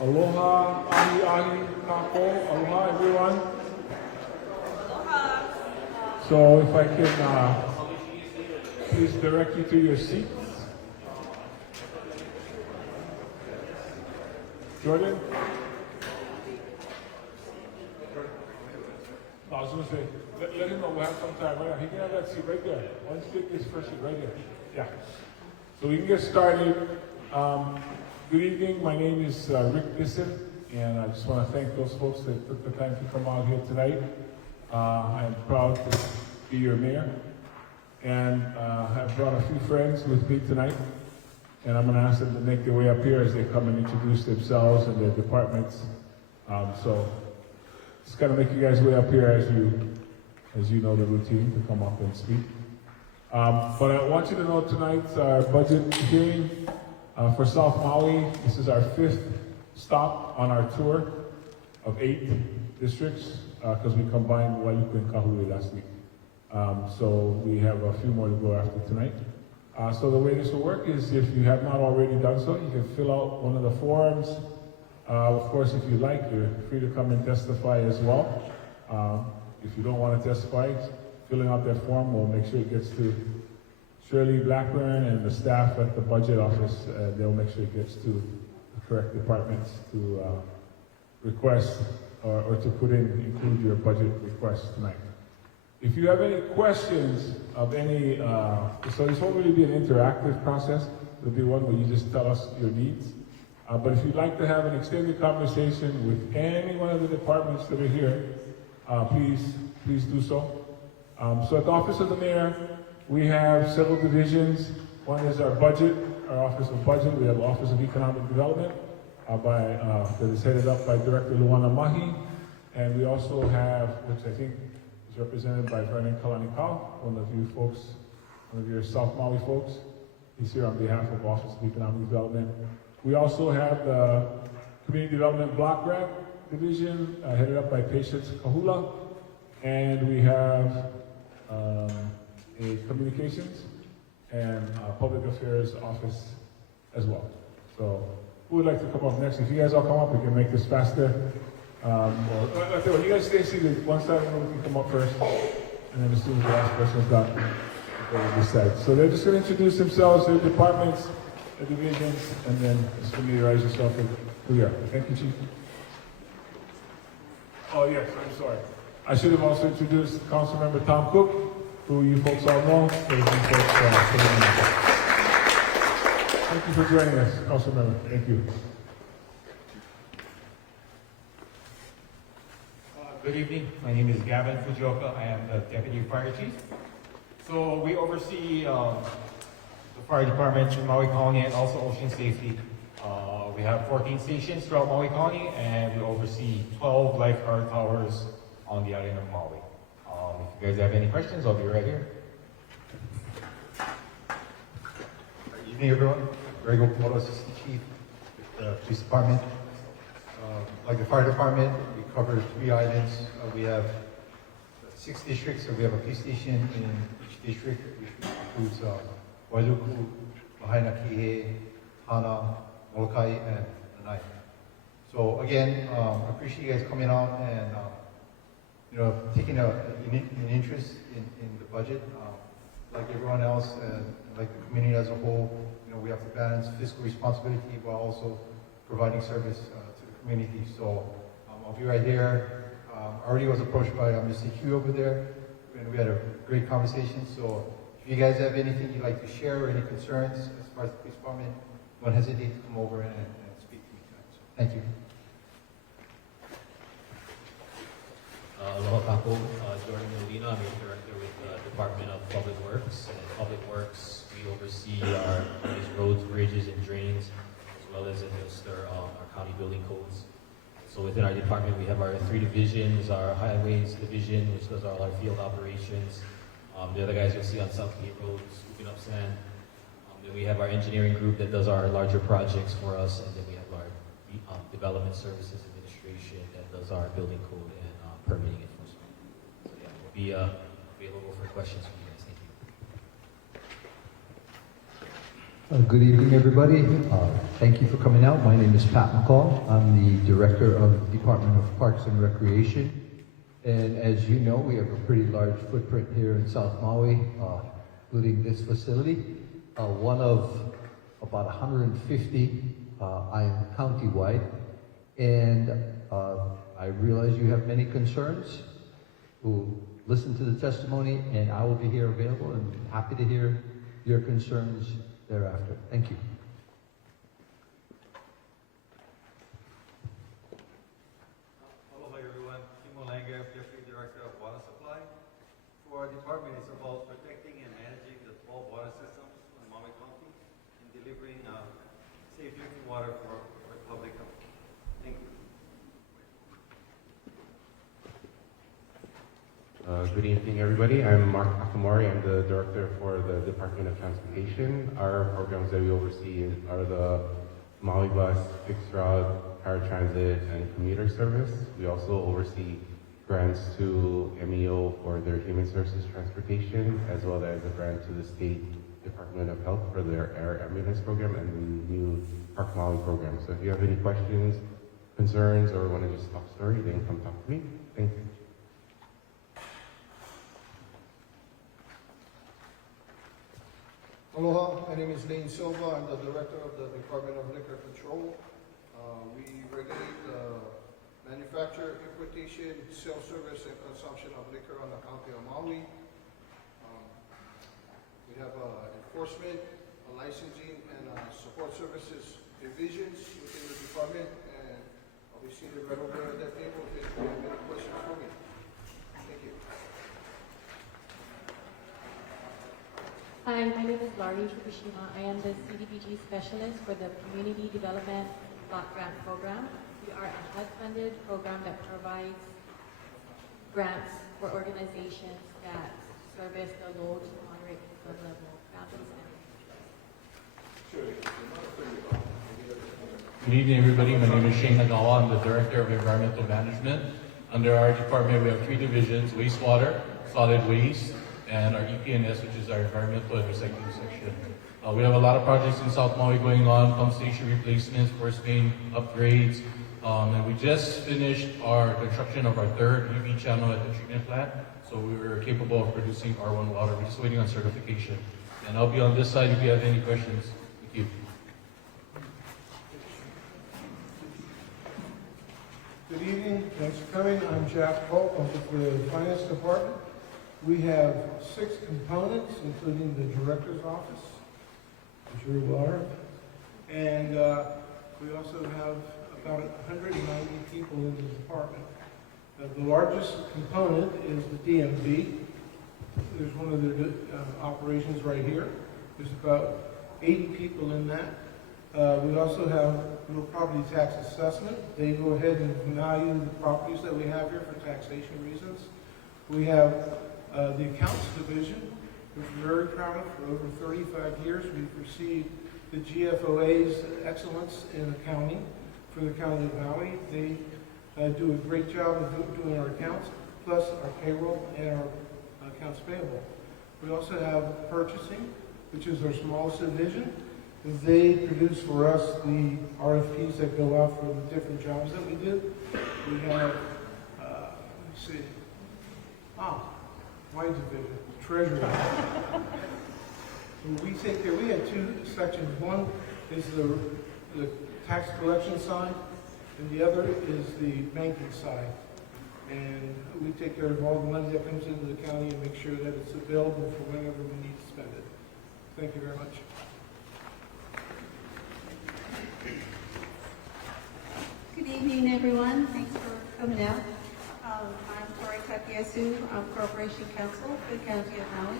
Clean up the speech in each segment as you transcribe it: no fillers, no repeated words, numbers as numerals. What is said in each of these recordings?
Aloha, ahi ahi, kako. Aloha, everyone. So if I can please direct you to your seats. Jordan? No, I was going to say, let him know we'll have some time right now. He can have that seat right there. Why don't you get this first seat right there? Yeah. So we can get started. Good evening. My name is Rick Bissett, and I just want to thank those folks that took the time to come out here tonight. I'm proud to be your mayor, and I've brought a few friends with me tonight, and I'm going to ask them to make their way up here as they come and introduce themselves and their departments. So just kind of make you guys way up here as you know the routine to come up and speak. But I want you to know tonight's our budget hearing for South Maui. This is our 5th stop on our tour of 8 districts because we combined Wailuku and Kahului last week. So we have a few more to go after tonight. So the way this will work is if you have not already done so, you can fill out one of the forms. Of course, if you like, you're free to come and testify as well. If you don't want to testify, filling out that form will make sure it gets to Shirley Blackburn and the staff at the budget office. They'll make sure it gets to the correct departments to request or to include your budget request tonight. If you have any questions of any, so this won't really be an interactive process. It'll be one where you just tell us your needs. But if you'd like to have an extended conversation with any one of the departments that are here, please do so. So at the Office of the Mayor, we have several divisions. One is our budget, our Office of Budget. We have Office of Economic Development that is headed up by Director Luana Mahi. And we also have, which I think is represented by Vernon Kalanikau, one of you folks, one of your South Maui folks. He's here on behalf of Office of Economic Development. We also have the Community Development Block Grant Division, headed up by Patience Kahula. And we have a Communications and Public Affairs Office as well. So who would like to come up next? If you guys all come up, we can make this faster. When you guys stay seated, one side of the room can come up first, and then as soon as the last person's done, we'll go to this side. So they're just going to introduce themselves, their departments, their divisions, and then just familiarize yourself with who they are. Thank you, Chief. Oh, yes, I'm sorry. I should have also introduced Councilmember Tom Cook, who you folks all know. Thank you for joining us, Councilmember. Thank you. Good evening. My name is Gavin Fujioka. I am the Deputy Fire Chief. So we oversee the fire department in Maui County and also ocean safety. We have 14 stations throughout Maui County, and we oversee 12 lifeguard towers on the island of Maui. If you guys have any questions, I'll be right here. Good evening, everyone. Greg Okamoto, Assistant Chief with the Police Department. Like the fire department, we cover 3 islands. We have 6 districts, so we have a police station in each district, which includes Wailuku, Lahaina, Kihei, Hana, Molokai, and Lanai. So again, I appreciate you guys coming out and taking an interest in the budget. Like everyone else, and like the community as a whole, we have to balance fiscal responsibility while also providing service to the community. So I'll be right here. I already was approached by Mr. Hugh over there, and we had a great conversation. So if you guys have anything you'd like to share or any concerns as far as the police department, don't hesitate to come over and speak to me tonight. So, thank you. Aloha Kako, Jordan Molina. I'm the director with the Department of Public Works. And in Public Works, we oversee our roads, bridges, and drains, as well as administer our county building codes. So within our department, we have our 3 divisions: our highways division, which does all our field operations. The other guys you'll see on South Gate Road, scooping up sand. Then we have our engineering group that does our larger projects for us, and then we have our development services administration that does our building code and permitting enforcement. So yeah, we'll be available for questions from you guys. Thank you. Good evening, everybody. Thank you for coming out. My name is Pat McCall. I'm the Director of the Department of Parks and Recreation. And as you know, we have a pretty large footprint here in South Maui, including this facility. One of about 150 county-wide. And I realize you have many concerns. We'll listen to the testimony, and I will be here available and happy to hear your concerns thereafter. Thank you. Aloha everyone, Timo Langer, Deputy Director of Water Supply. For our department, it's about protecting and managing the 12 water systems in Maui County and delivering safe drinking water for public health. Thank you. Good evening, everybody. I'm Mark Akamori. I'm the Director for the Department of Transportation. Our programs that we oversee are the Maui Bus, Fixed Route, Paratransit, and Commuter Service. We also oversee grants to MEO for their Human Services Transportation, as well as a grant to the State Department of Health for their Air Ambulance Program and the new Park Maui program. So if you have any questions, concerns, or want to just talk story, then come talk to me. Thank you. Aloha, my name is Lane Silva. I'm the Director of the Department of Liquor Control. We regulate the manufacture, importation, sale, service, and consumption of liquor on the County of Maui. We have enforcement, licensing, and support services divisions within the department, and I'll be seated right over at that table if you have any questions for me. Thank you. Hi, my name is Laurie Fukushima. I am the CDBG specialist for the Community Development Block Grant Program. We are a HUD-funded program that provides grants for organizations that service the low to moderate income level families and Good evening, everybody. My name is Shane Nagawa. I'm the Director of Environmental Management. Under our department, we have 3 divisions: wastewater, solid waste, and our EPNS, which is our environmental and recycling section. We have a lot of projects in South Maui going on: pump station replacements, force main upgrades, and we just finished our construction of our 3rd UV channel at the treatment plant. So we were capable of producing R1 water. We're just waiting on certification. And I'll be on this side if you have any questions. Thank you. Good evening, thanks for coming. I'm Jack Polk, I'm with the Finance Department. We have 6 components, including the Director's Office, which you're well aware of. And we also have about 190 people in the department. The largest component is the DMV. There's one of the operations right here. There's about 80 people in that. We also have real property tax assessment. They go ahead and value the properties that we have here for taxation reasons. We have the accounts division, which we're very proud of. For over 35 years, we've received the GFOA's Excellence in Accounting for the County of Maui. They do a great job of doing our accounts, plus our payroll and our accounts payable. We also have purchasing, which is our smallest division. They produce for us the RFPs that go out for the different jobs that we do. We have, let's see, my division, treasury. So we take care, we have 2 sections. One is the tax collection side, and the other is the banking side. And we take care of all the money that comes into the county and make sure that it's available for whenever we need to spend it. Thank you very much. Good evening, everyone. Thanks for coming out. I'm Tori Takeyasu. I'm Corporation Counsel for the County of Maui.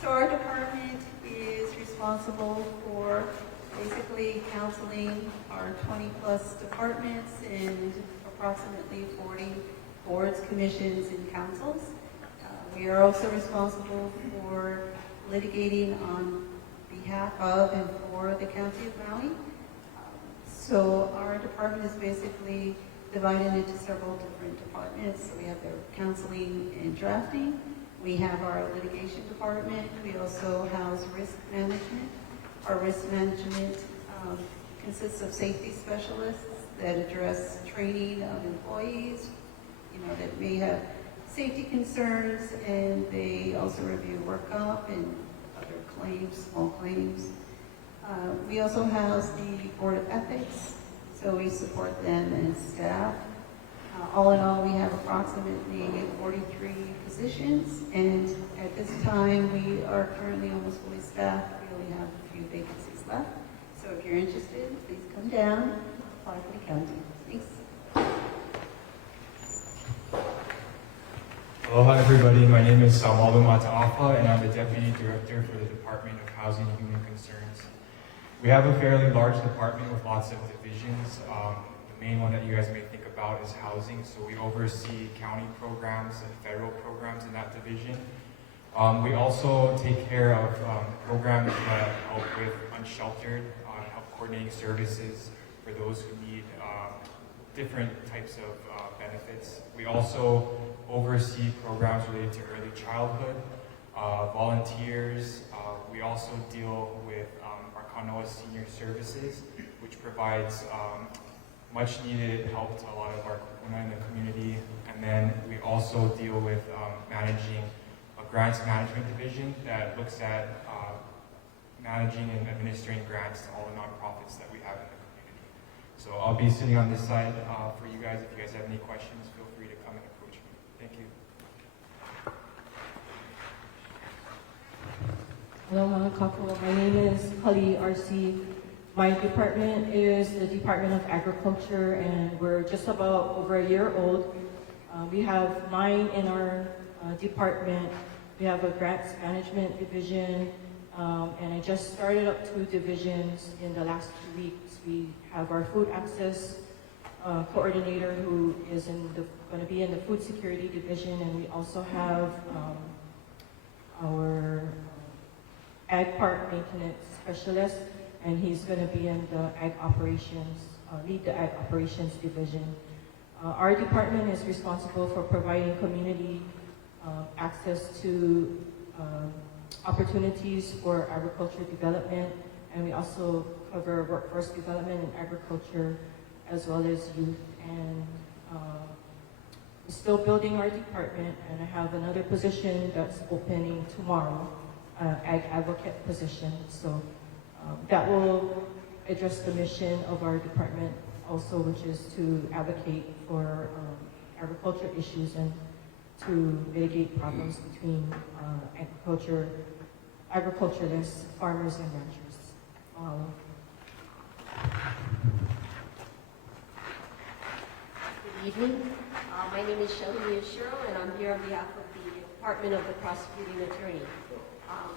So our department is responsible for basically counseling our 20-plus departments and approximately 40 boards, commissions, and councils. We are also responsible for litigating on behalf of and for the County of Maui. So our department is basically divided into several different departments. So we have their counseling and drafting. We have our litigation department. We also house risk management. Our risk management consists of safety specialists that address training of employees, that may have safety concerns, and they also review work comp and other claims, small claims. We also house the Board of Ethics, so we support them and staff. All in all, we have approximately 43 positions, and at this time, we are currently almost fully staffed. We only have a few vacancies left. So if you're interested, please come down, apply for the county. Thanks. Aloha everybody, my name is Salmaldo Mataafa and I'm the Deputy Director for the Department of Housing and Human Concerns. We have a fairly large department with lots of divisions. The main one that you guys may think about is housing, so we oversee county programs and federal programs in that division. We also take care of programs that help with unsheltered, help coordinating services for those who need different types of benefits. We also oversee programs related to early childhood, volunteers. We also deal with our Kanoa Senior Services, which provides much needed help to a lot of our kupuna in the community. And then we also deal with managing a grants management division that looks at managing and administering grants to all the nonprofits that we have in the community. So I'll be sitting on this side for you guys. If you guys have any questions, feel free to come and approach me. Thank you. Aloha kākou. My name is Kali RC. My department is the Department of Agriculture, and we're just about over a year old. We have 9 in our department. We have a grants management division, and I just started up 2 divisions in the last 2 weeks. We have our food access coordinator who is going to be in the food security division, and we also have our ag park maintenance specialist, and he's going to be in the ag operations, lead the ag operations division. Our department is responsible for providing community access to opportunities for agriculture development, and we also cover workforce development in agriculture as well as youth. And we're still building our department, and I have another position that's opening tomorrow, ag advocate position. So that will address the mission of our department also, which is to advocate for agriculture issues and to mitigate problems between agriculturalists, farmers, and ranchers. Good evening. My name is Shelly Miyashiro, and I'm here on behalf of the Department of the Prosecuting Attorney.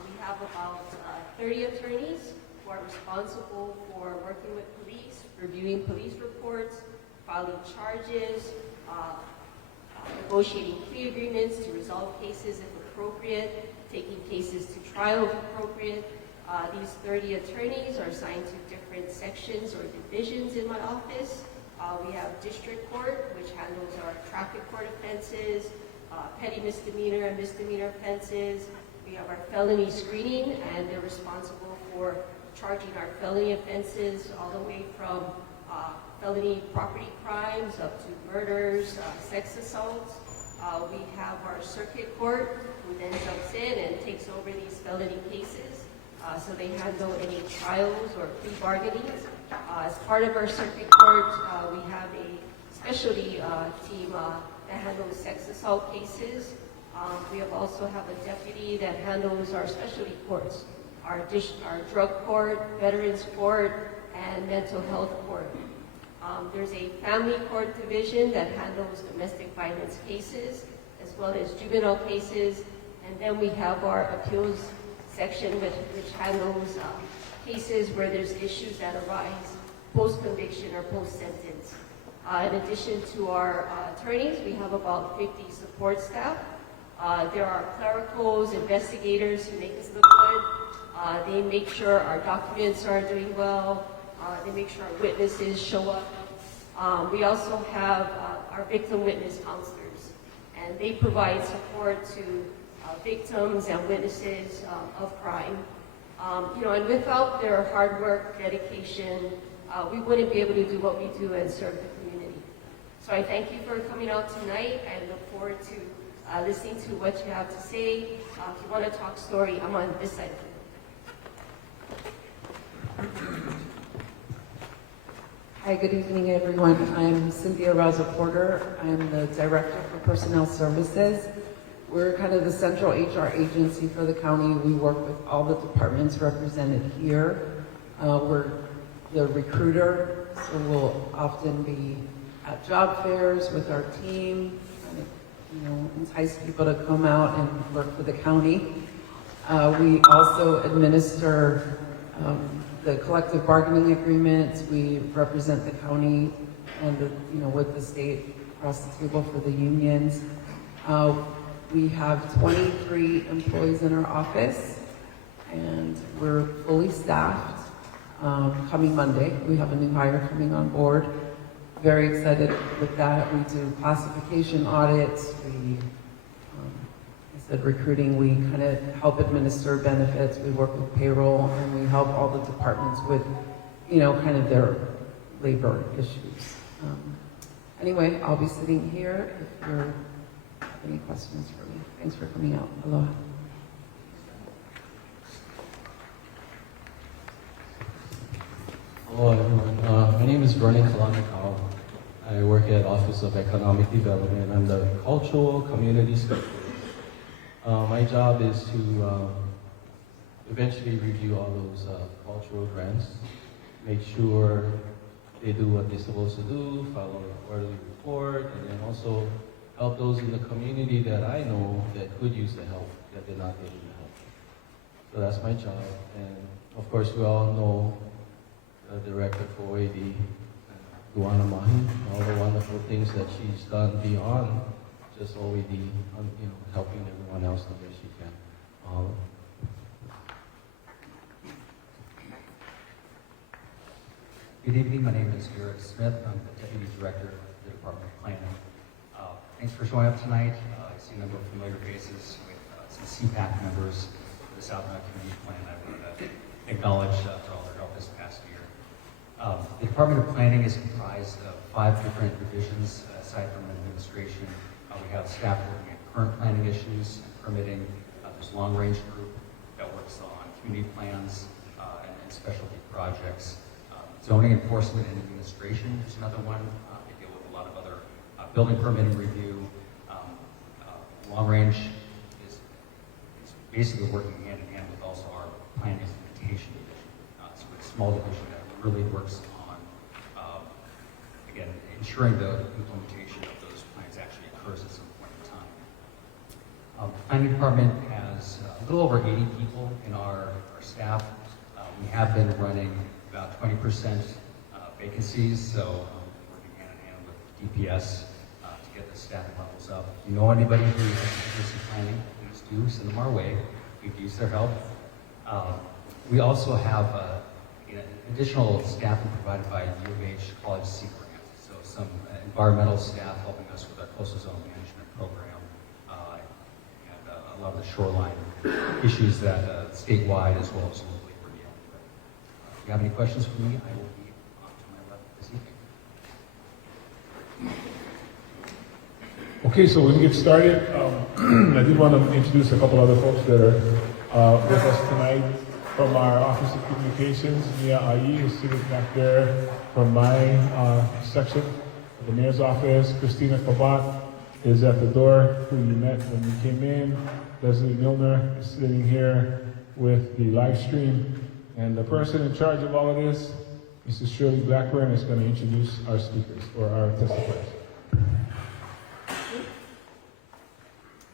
We have about 30 attorneys who are responsible for working with police, reviewing police reports, filing charges, negotiating plea agreements to resolve cases if appropriate, taking cases to trial if appropriate. These 30 attorneys are assigned to different sections or divisions in my office. We have district court, which handles our traffic court offenses, petty misdemeanor and misdemeanor offenses. We have our felony screening, and they're responsible for charging our felony offenses all the way from felony property crimes up to murders, sex assaults. We have our circuit court, who then jumps in and takes over these felony cases. So they handle any trials or plea bargainings. As part of our circuit court, we have a specialty team that handles sex assault cases. We also have a deputy that handles our specialty courts, our drug court, veterans court, and mental health court. There's a family court division that handles domestic violence cases, as well as juvenile cases. And then we have our appeals section, which handles cases where there's issues that arise post-conviction or post-sentence. In addition to our attorneys, we have about 50 support staff. There are clericals, investigators who make us look good. They make sure our documents are doing well. They make sure our witnesses show up. We also have our victim witness counselors, and they provide support to victims and witnesses of crime. And without their hard work, dedication, we wouldn't be able to do what we do and serve the community. So I thank you for coming out tonight. I look forward to listening to what you have to say. If you want to talk story, I'm on this side of the room. Hi, good evening, everyone. I'm Cynthia Raza Porter. I'm the Director for Personnel Services. We're kind of the central HR agency for the county. We work with all the departments represented here. We're the recruiter, so we'll often be at job fairs with our team, entice people to come out and work for the county. We also administer the collective bargaining agreements. We represent the county and with the state across the table for the unions. We have 23 employees in our office, and we're fully staffed. Coming Monday, we have a new hire coming on board. Very excited with that. We do classification audits. We, I said recruiting. We kind of help administer benefits. We work with payroll, and we help all the departments with, kind of their labor issues. Anyway, I'll be sitting here if you have any questions for me. Thanks for coming out. Aloha. Hello everyone, my name is Vernon Kalanakau. I work at Office of Economic Development. I'm the Cultural Community Specialist. My job is to eventually review all those cultural grants, make sure they do what they're supposed to do, follow a quarterly report, and then also help those in the community that I know that could use the help, that they're not getting the help. So that's my job, and of course we all know the director for OAD, Luana Mahi, all the wonderful things that she's done beyond just OAD, helping everyone else the best she can. Good evening, my name is Garrett Smith. I'm the Deputy Director of the Department of Planning. Thanks for showing up tonight. I see a number of familiar faces with some CPAC members of the South Maui Community Plan. I want to acknowledge for all their help this past year. The Department of Planning is comprised of 5 different divisions aside from administration. We have staff working at current planning issues and permitting. There's a long-range group that works on community plans and specialty projects. Zoning enforcement and administration is another one. They deal with a lot of other building permitting review. Long-range is basically working hand in hand with also our plan implementation division. So it's a small division that really works on, again, ensuring the implementation of those plans actually occurs at some point in time. The planning department has a little over 80 people in our staff. We have been running about 20% vacancies, so working hand in hand with DPS to get the staffing levels up. If you know anybody who has interest in planning, please do send them our way. We could use their help. We also have additional staffing provided by U of H College C grant, so some environmental staff helping us with our coastal zone management program and a lot of the shoreline issues that statewide as well as locally we're dealing with. If you have any questions for me, I will be on to my left this evening. Okay, so we can get started. I did want to introduce a couple other folks that are with us tonight. From our Office of Communications, Mia Ai is sitting back there from my section of the Mayor's Office. Christina Kabat is at the door, who you met when you came in. Leslie Milner is sitting here with the live stream. And the person in charge of all of this, Mrs. Shirley Blackburn, is going to introduce our speakers, or our testifiers.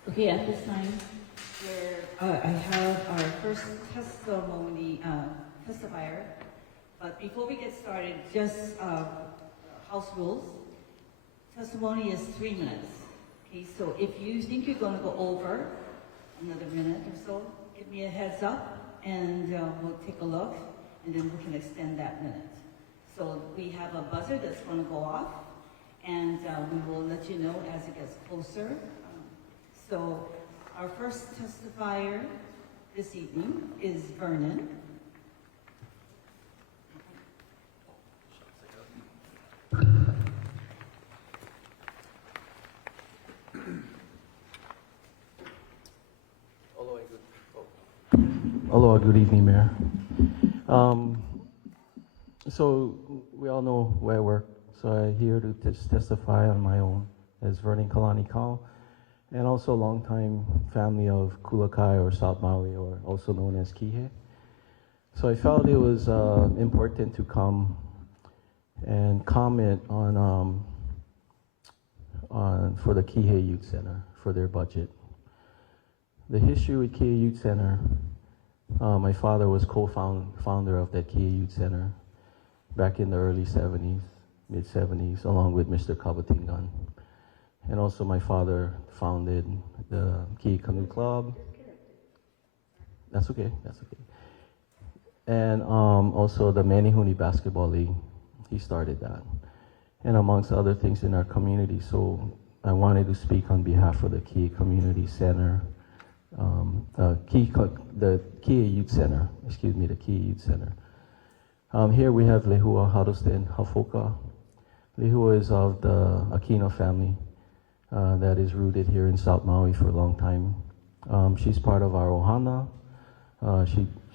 Okay, at this time, I have our first testimony testifier. But before we get started, just house rules. Testimony is 3 minutes. Okay, so if you think you're going to go over another minute or so, give me a heads up, and we'll take a look, and then we can extend that minute. So we have a buzzer that's going to go off, and we will let you know as it gets closer. So our first testifier this evening is Vernon. Aloha, good evening, Mayor. So we all know where I work, so I'm here to just testify on my own as Vernon Kalani Kau, and also a longtime family of Kulakai or South Maui, or also known as Kihei. So I felt it was important to come and comment on for the Kihei Youth Center for their budget. The history with Kihei Youth Center. My father was co-founder of that Kihei Youth Center back in the early 70s, mid-70s, along with Mr. Kabatingan. And also my father founded the Kihei Canoe Club. That's okay, that's okay. And also the Manihuni Basketball League, he started that. And amongst other things in our community. So I wanted to speak on behalf of the Kihei Community Center, the Kihei Youth Center, the Kihei Youth Center. Here we have Lehua Huddleston Hafoka. Lehua is of the Aquino family that is rooted here in South Maui for a long time. She's part of our Ohana.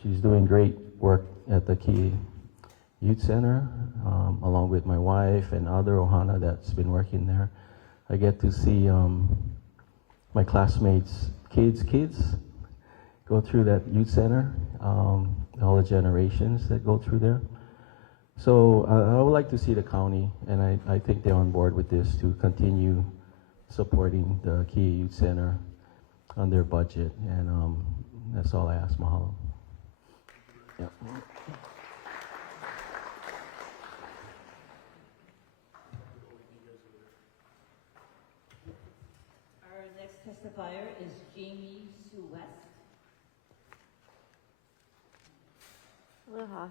She's doing great work at the Kihei Youth Center, along with my wife and other Ohana that's been working there. I get to see my classmates' kids go through that youth center, all the generations that go through there. So I would like to see the county, and I think they're on board with this, to continue supporting the Kihei Youth Center on their budget, and that's all I ask. Mahalo. Yep. Our next testifier is Jamie Sue West. Aloha.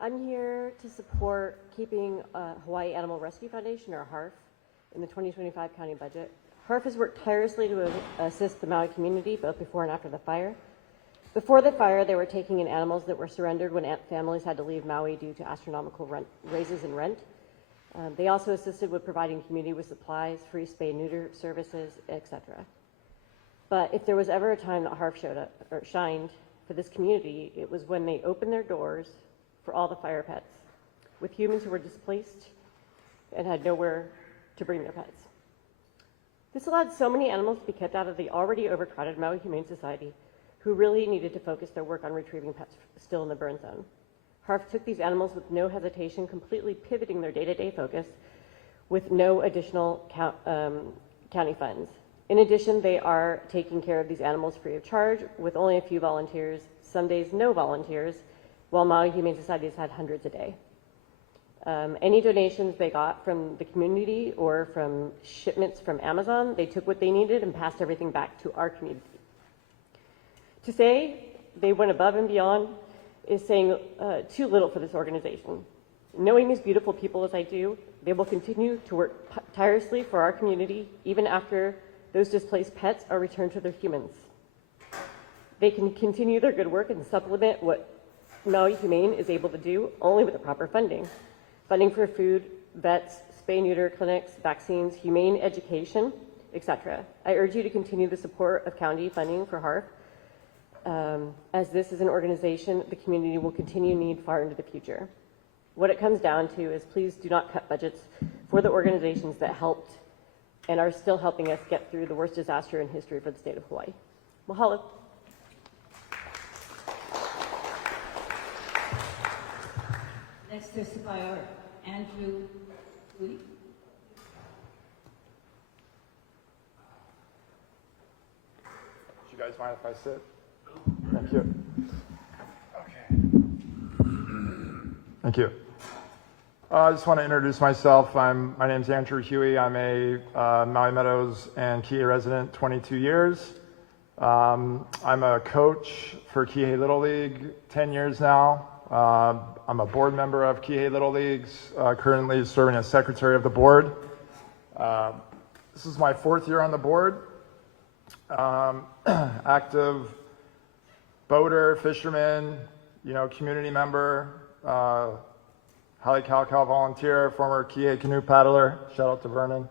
I'm here to support keeping Hawaii Animal Rescue Foundation, or HARF, in the 2025 county budget. HARF has worked tirelessly to assist the Maui community, both before and after the fire. Before the fire, they were taking in animals that were surrendered when families had to leave Maui due to astronomical raises in rent. They also assisted with providing community with supplies, free spay-neuter services, etc. But if there was ever a time that HARF showed up or shined for this community, it was when they opened their doors for all the fire pets, with humans who were displaced and had nowhere to bring their pets. This allowed so many animals to be kept out of the already overcrowded Maui Humane Society, who really needed to focus their work on retrieving pets still in the burn zone. HARF took these animals with no hesitation, completely pivoting their day-to-day focus with no additional county funds. In addition, they are taking care of these animals free of charge, with only a few volunteers, some days no volunteers, while Maui Humane Society has had hundreds a day. Any donations they got from the community or from shipments from Amazon, they took what they needed and passed everything back to our community. To say they went above and beyond is saying too little for this organization. Knowing these beautiful people as I do, they will continue to work tirelessly for our community, even after those displaced pets are returned to their humans. They can continue their good work and supplement what Maui Humane is able to do only with the proper funding. Funding for food, vets, spay-neuter clinics, vaccines, humane education, etc. I urge you to continue the support of county funding for HARF, as this is an organization the community will continue to need far into the future. What it comes down to is, please do not cut budgets for the organizations that helped and are still helping us get through the worst disaster in history for the state of Hawaii. Mahalo. Next testifier, Andrew Hui. Do you guys mind if I sit? Thank you. Okay. Thank you. I just want to introduce myself. My name's Andrew Huey. I'm a Maui Meadows and Kihei resident, 22 years. I'm a coach for Kihei Little League, 10 years now. I'm a board member of Kihei Little Leagues, currently serving as secretary of the board. This is my 4th year on the board. active boater, fisherman, community member, Hale Cal volunteer, former Kihei canoe paddler. Shout out to Vernon.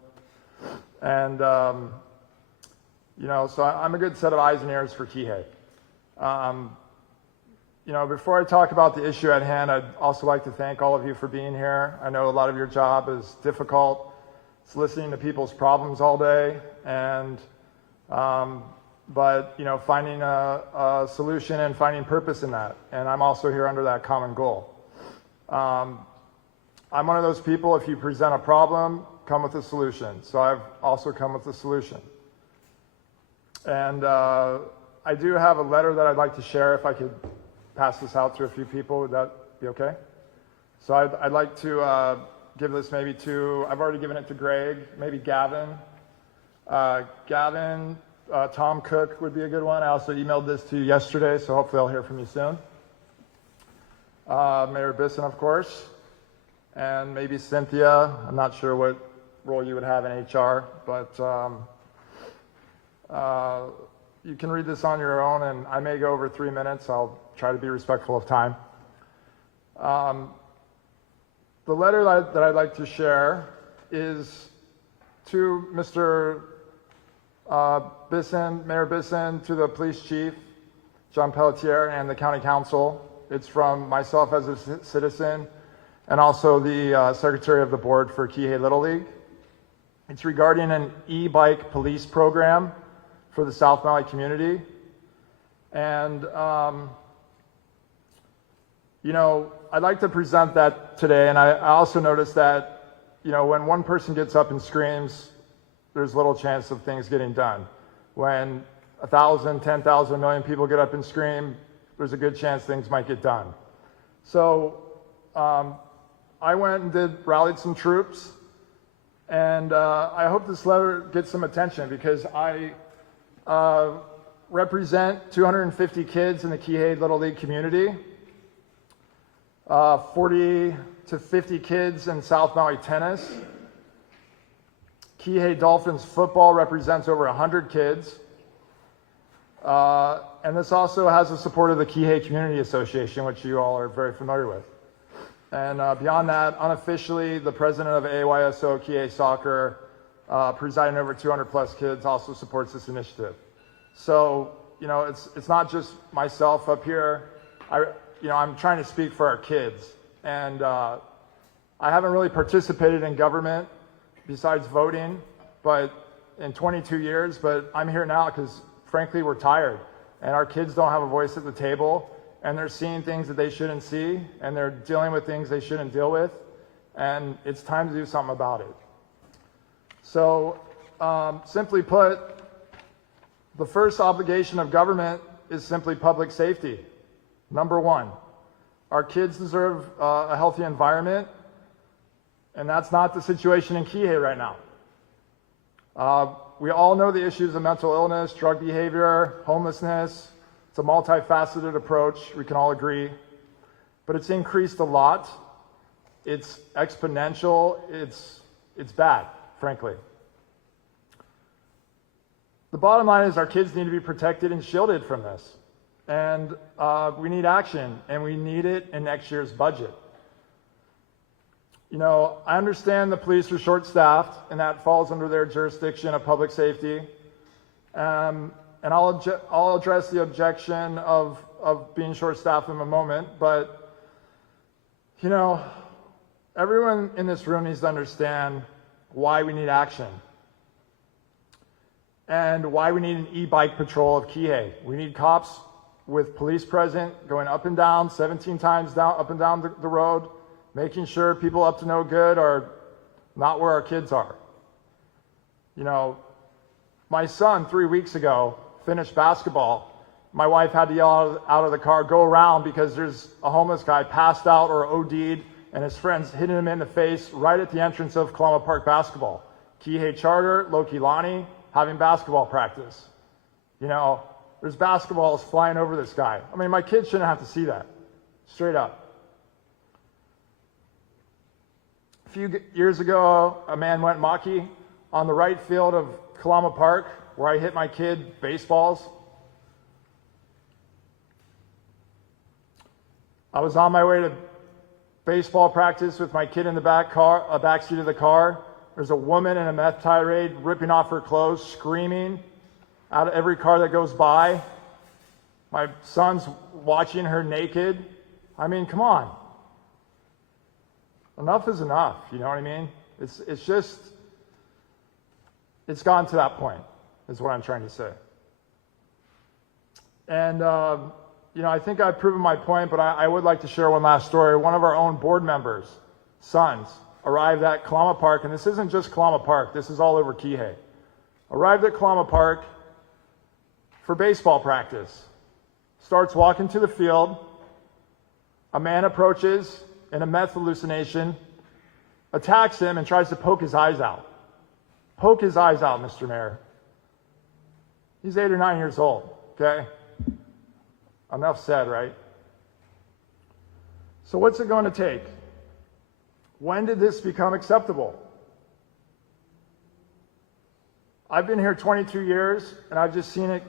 And, so I'm a good set of eyes and ears for Kihei. Before I talk about the issue at hand, I'd also like to thank all of you for being here. I know a lot of your job is difficult. It's listening to people's problems all day, and but finding a solution and finding purpose in that. And I'm also here under that common goal. I'm one of those people, if you present a problem, come with a solution. So I've also come with a solution. And I do have a letter that I'd like to share. If I could pass this out to a few people, would that be okay? So I'd like to give this maybe to, I've already given it to Greg, maybe Gavin. Tom Cook would be a good one. I also emailed this to you yesterday, so hopefully I'll hear from you soon. Mayor Bisson, of course, and maybe Cynthia. I'm not sure what role you would have in HR, but you can read this on your own, and I may go over 3 minutes. I'll try to be respectful of time. The letter that I'd like to share is to Mr. Bisson, Mayor Bisson, to the police chief, John Pelletier, and the county council. It's from myself as a citizen and also the secretary of the board for Kihei Little League. It's regarding an e-bike police program for the South Maui community. And, I'd like to present that today. And I also noticed that, when one person gets up and screams, there's little chance of things getting done. When 1,000, 10,000, a million people get up and scream, there's a good chance things might get done. So I went and rallied some troops, and I hope this letter gets some attention because I represent 250 kids in the Kihei Little League community, 40 to 50 kids in South Maui tennis. Kihei Dolphins football represents over 100 kids. And this also has the support of the Kihei Community Association, which you all are very familiar with. And beyond that, unofficially, the president of AYSO Kihei Soccer, presiding over 200 plus kids, also supports this initiative. So, it's not just myself up here. I'm trying to speak for our kids. And I haven't really participated in government besides voting, but in 22 years, but I'm here now because frankly, we're tired and our kids don't have a voice at the table and they're seeing things that they shouldn't see and they're dealing with things they shouldn't deal with. And it's time to do something about it. So simply put, the first obligation of government is simply public safety. Number one, our kids deserve a healthy environment. And that's not the situation in Kihei right now. We all know the issues of mental illness, drug behavior, homelessness. It's a multifaceted approach, we can all agree. But it's increased a lot. It's exponential. It's bad, frankly. The bottom line is our kids need to be protected and shielded from this. And we need action, and we need it in next year's budget. I understand the police are short-staffed, and that falls under their jurisdiction of public safety. And I'll address the objection of being short-staffed in a moment. But, everyone in this room needs to understand why we need action and why we need an e-bike patrol of Kihei. We need cops with police present, going up and down, 17 times up and down the road, making sure people up to no good are not where our kids are. My son 3 weeks ago finished basketball. My wife had to yell out of the car, go around because there's a homeless guy passed out or OD'd and his friends hitting him in the face right at the entrance of Kalama Park basketball. Kihei Charter, Lokilani, having basketball practice. There's basketballs flying over this guy. My kids shouldn't have to see that, straight up. A few years ago, a man went maki on the right field of Kalama Park where I hit my kid baseballs. I was on my way to baseball practice with my kid in the back seat of the car. There's a woman in a meth tirade ripping off her clothes, screaming out of every car that goes by. My son's watching her naked. I mean, come on. Enough is enough, you know what I mean? It's gotten to that point, is what I'm trying to say. And, I think I've proven my point, but I would like to share one last story. One of our own board members' sons arrived at Kalama Park, and this isn't just Kalama Park, this is all over Kihei. Arrived at Kalama Park for baseball practice. Starts walking to the field. A man approaches in a meth hallucination, attacks him, and tries to poke his eyes out. Poke his eyes out, Mr. Mayor. He's 8 or 9 years old, okay? Enough said, right? So what's it going to take? When did this become acceptable? I've been here 22 years, and I've just seen it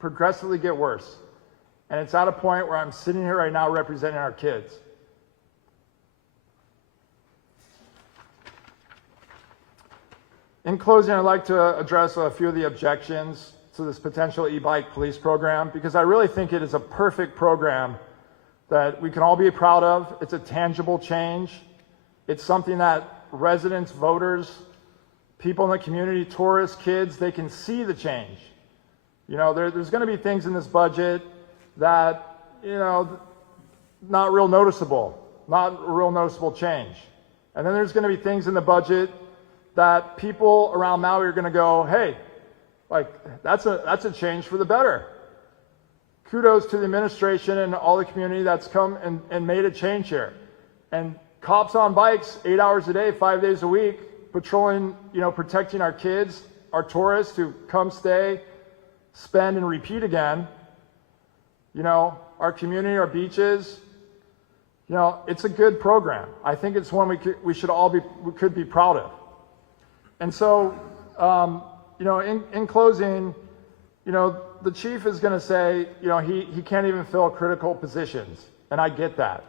progressively get worse. And it's at a point where I'm sitting here right now representing our kids. In closing, I'd like to address a few of the objections to this potential e-bike police program, because I really think it is a perfect program that we can all be proud of. It's a tangible change. It's something that residents, voters, people in the community, tourists, kids, they can see the change. There's going to be things in this budget that, not real noticeable change. And then there's going to be things in the budget that people around Maui are going to go, hey, that's a change for the better. Kudos to the administration and all the community that's come and made a change here. And cops on bikes, 8 hours a day, 5 days a week, patrolling, protecting our kids, our tourists who come, stay, spend, and repeat again. Our community, our beaches. It's a good program. I think it's one we could be proud of. And so, in closing, the chief is going to say, he can't even fill critical positions, and I get that.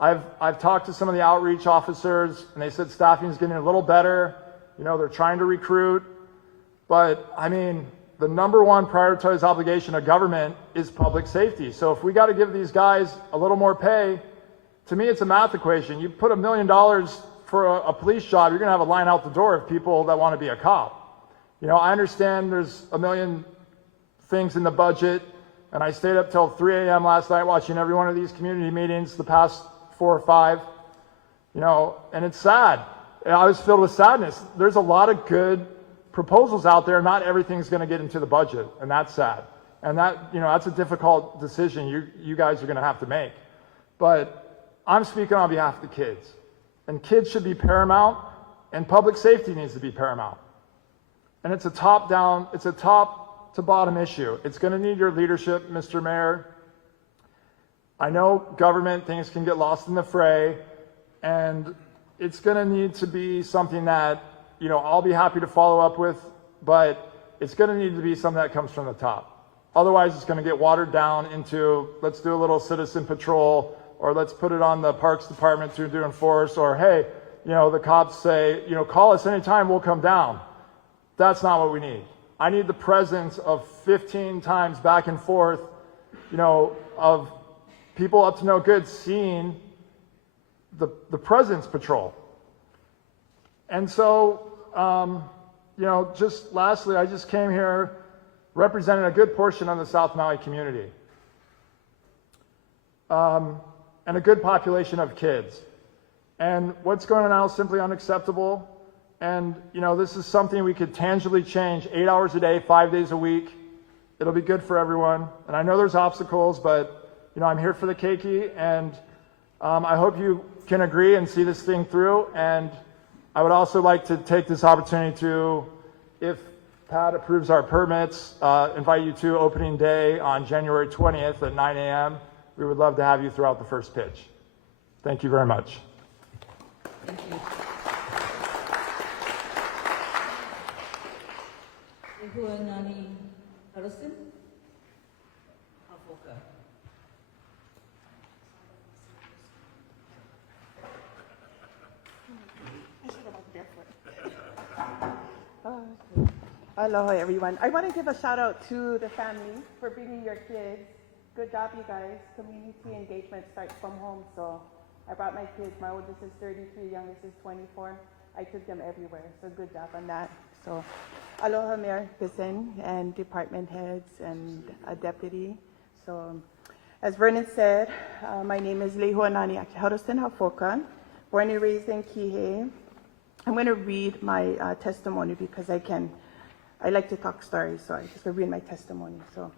I've talked to some of the outreach officers, and they said staffing is getting a little better. They're trying to recruit, but I mean, the number one prioritized obligation of government is public safety. So if we got to give these guys a little more pay, to me, it's a math equation. You put $1 million for a police job, you're going to have a line out the door of people that want to be a cop. I understand there's a million things in the budget, and I stayed up till 3 a.m. last night watching every one of these community meetings the past 4 or 5, and it's sad. I was filled with sadness. There's a lot of good proposals out there. Not everything's going to get into the budget, and that's sad. And that's a difficult decision you guys are going to have to make. But I'm speaking on behalf of the kids. And kids should be paramount, and public safety needs to be paramount. And it's a top to bottom issue. It's going to need your leadership, Mr. Mayor. I know government things can get lost in the fray, and it's going to need to be something that, I'll be happy to follow up with, but it's going to need to be something that comes from the top. Otherwise, it's going to get watered down into, let's do a little citizen patrol, or let's put it on the Parks Department to do enforce, or hey, the cops say, call us anytime, we'll come down. That's not what we need. I need the presence of 15 times back and forth, of people up to no good seeing the presence patrol. And so, just lastly, I just came here representing a good portion of the South Maui community. And a good population of kids. And what's going on now is simply unacceptable. And, this is something we could tangibly change 8 hours a day, 5 days a week. It'll be good for everyone. And I know there's obstacles, but, I'm here for the keiki, and I hope you can agree and see this thing through. And I would also like to take this opportunity to, if Pat approves our permits, invite you to opening day on January 20th at 9 a.m. We would love to have you throughout the first pitch. Thank you very much. Thank you. Huddleston. Hafoka. Aloha, everyone. I want to give a shout out to the family for bringing your kids. Good job, you guys. Community engagement starts from home. So I brought my kids. My oldest is 33, youngest is 24. I took them everywhere. So good job on that. So aloha, Mayor Bissen and department heads and a deputy. So as Vernon said, my name is Lehuanani Huddleston Hafoka, born and raised in Kihei. I'm going to read my testimony because I like to talk stories, so I just read my testimony. So,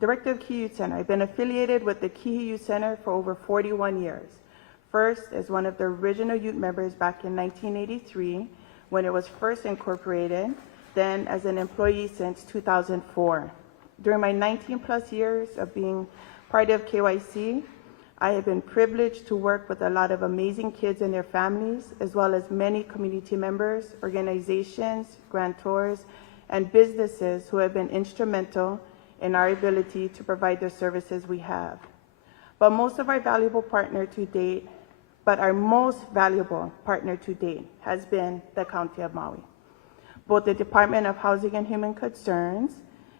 Director of Kihei Youth Center. I've been affiliated with the Kihei Youth Center for over 41 years. First, as one of the original youth members back in 1983, when it was first incorporated, then as an employee since 2004. During my 19 plus years of being part of KYC, I have been privileged to work with a lot of amazing kids and their families, as well as many community members, organizations, grantors, and businesses who have been instrumental in our ability to provide the services we have. But our most valuable partner to date has been the County of Maui. Both the Department of Housing and Human Concerns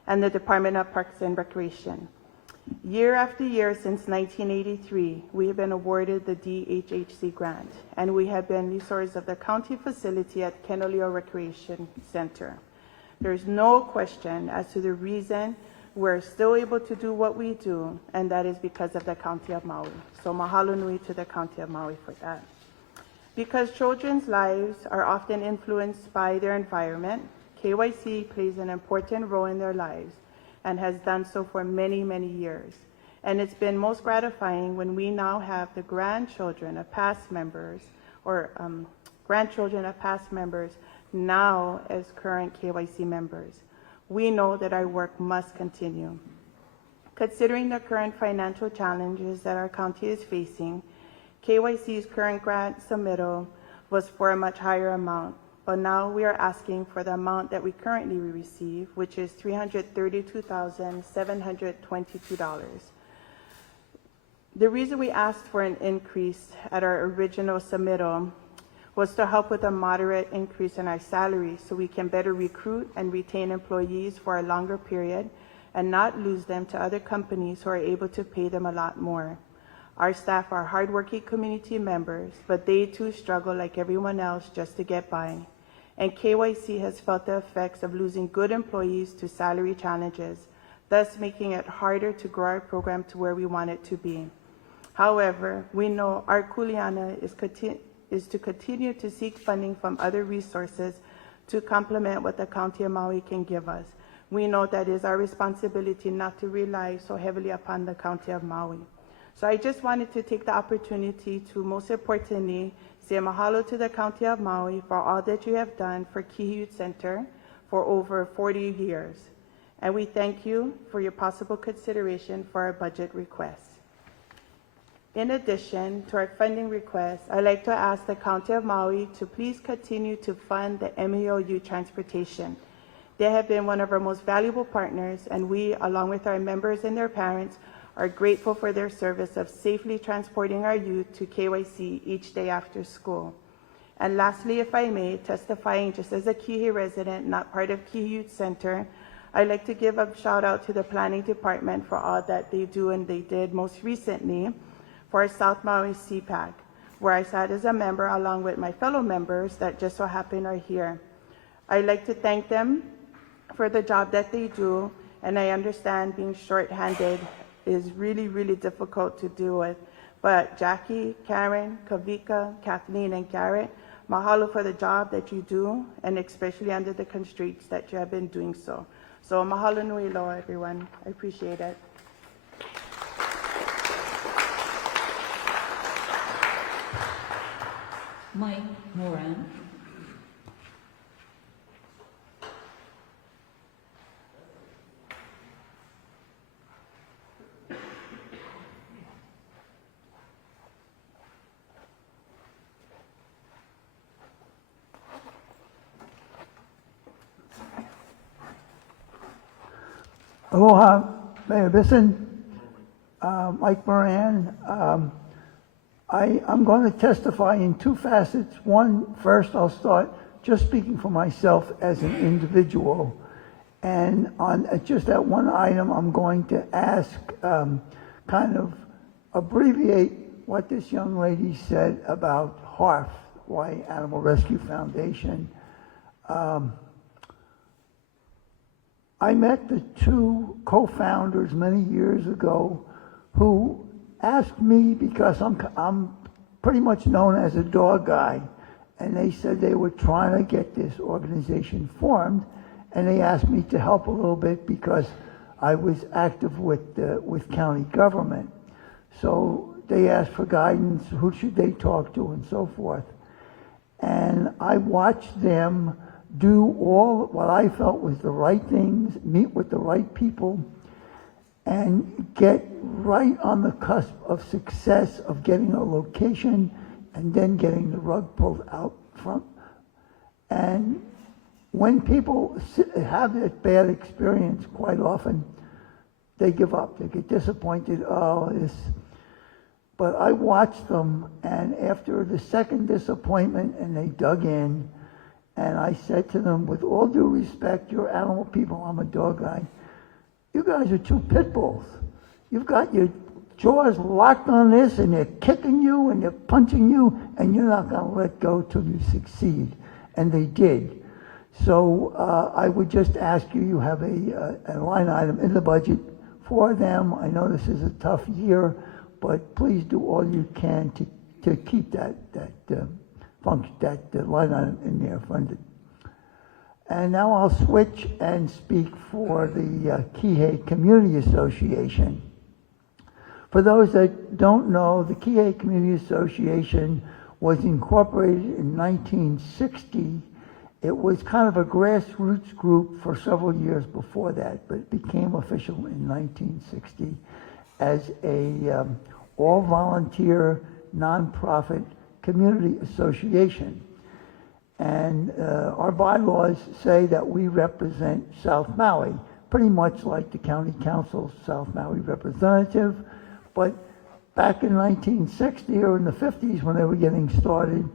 and the Department of Parks and Recreation. Year after year since 1983, we have been awarded the DHHC grant, and we have been resources of the county facility at Kenoleo Recreation Center. There is no question as to the reason we're still able to do what we do, and that is because of the County of Maui. So mahalo nui to the County of Maui for that. Because children's lives are often influenced by their environment, KYC plays an important role in their lives and has done so for many, many years. And it's been most gratifying when we now have the grandchildren of past members now as current KYC members. We know that our work must continue. Considering the current financial challenges that our county is facing, KYC's current grant submittal was for a much higher amount, but now we are asking for the amount that we currently receive, which is $332,722. The reason we asked for an increase at our original submittal was to help with a moderate increase in our salary so we can better recruit and retain employees for a longer period and not lose them to other companies who are able to pay them a lot more. Our staff are hardworking community members, but they too struggle like everyone else just to get by. And KYC has felt the effects of losing good employees to salary challenges, thus making it harder to grow our program to where we want it to be. However, we know our kuleana is to continue to seek funding from other resources to complement what the County of Maui can give us. We know that it is our responsibility not to rely so heavily upon the County of Maui. So I just wanted to take the opportunity to most importantly say mahalo to the County of Maui for all that you have done for Kihei Youth Center for over 40 years. And we thank you for your possible consideration for our budget requests. In addition to our funding requests, I'd like to ask the County of Maui to please continue to fund the MEO Youth Transportation. They have been one of our most valuable partners, and we, along with our members and their parents, are grateful for their service of safely transporting our youth to KYC each day after school. And lastly, if I may, testifying just as a Kihei resident, not part of Kihei Youth Center, I'd like to give a shout out to the planning department for all that they do and they did most recently for our South Maui CPAC, where I sat as a member along with my fellow members that just so happen are here. I'd like to thank them for the job that they do, and I understand being short-handed is really, really difficult to deal with. But Jackie, Karen, Kavika, Kathleen, and Garrett, mahalo for the job that you do, and especially under the constraints that you have been doing so. So mahalo nui loa, everyone. I appreciate it. Mike Moran. Aloha, Mayor Bisson, Mike Moran. I'm going to testify in two facets. One, first, I'll start just speaking for myself as an individual. And on just that one item, I'm going to ask, kind of abbreviate what this young lady said about HARF, Hawaii Animal Rescue Foundation. I met the two co-founders many years ago who asked me, because I'm pretty much known as a dog guy, and they said they were trying to get this organization formed, and they asked me to help a little bit because I was active with county government. So they asked for guidance, who should they talk to, and so forth. And I watched them do all what I felt was the right things, meet with the right people, and get right on the cusp of success of getting a location and then getting the rug pulled out from. And when people have that bad experience, quite often they give up, they get disappointed, but I watched them, and after the second disappointment, and they dug in, and I said to them, with all due respect, you're animal people, I'm a dog guy. You guys are two pit bulls. You've got your jaws locked on this, and they're kicking you, and they're punching you, and you're not going to let go till you succeed. And they did. So I would just ask you, you have a line item in the budget for them. I know this is a tough year, but please do all you can to keep that line item in there funded. And now I'll switch and speak for the Kihei Community Association. For those that don't know, the Kihei Community Association was incorporated in 1960. It was kind of a grassroots group for several years before that, but it became official in 1960 as a all-volunteer, nonprofit community association. And our bylaws say that we represent South Maui, pretty much like the County Council's South Maui representative. But back in 1960 or in the 50s when they were getting started,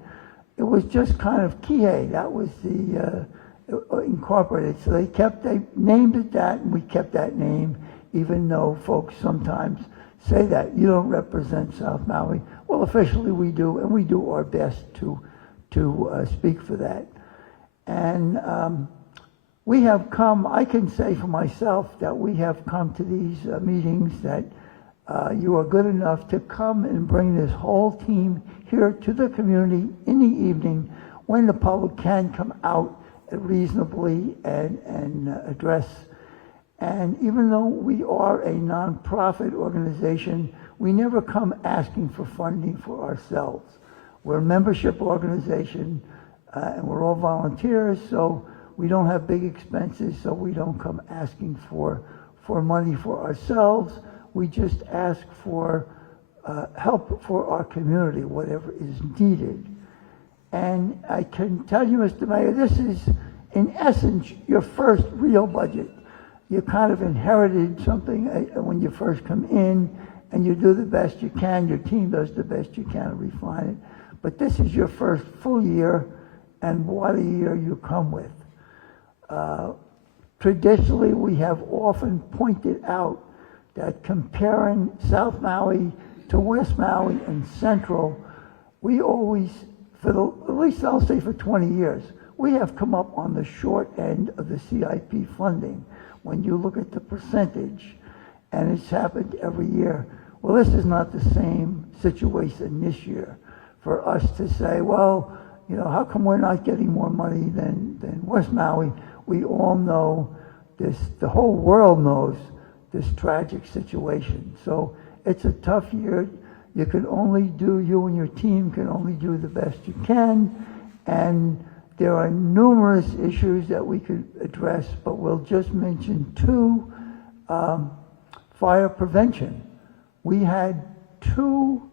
it was just kind of Kihei. That was the incorporated. So they named it that, and we kept that name, even though folks sometimes say that you don't represent South Maui. Well, officially we do, and we do our best to speak for that. And we have come, I can say for myself that we have come to these meetings that you are good enough to come and bring this whole team here to the community in the evening when the public can come out reasonably and address. And even though we are a nonprofit organization, we never come asking for funding for ourselves. We're a membership organization, and we're all volunteers, so we don't have big expenses, so we don't come asking for money for ourselves. We just ask for help for our community, whatever is needed. And I can tell you, Mr. Mayor, this is, in essence, your first real budget. You kind of inherited something when you first come in, and you do the best you can. Your team does the best you can to refine it. But this is your first full year, and what a year you come with. Traditionally, we have often pointed out that comparing South Maui to West Maui and Central, we always, at least I'll say for 20 years, we have come up on the short end of the CIP funding when you look at the percentage, and it's happened every year. Well, this is not the same situation this year for us to say, well, you know, how come we're not getting more money than West Maui? We all know this, the whole world knows this tragic situation. So it's a tough year. You and your team can only do the best you can. And there are numerous issues that we could address, but we'll just mention two. Fire prevention. We had two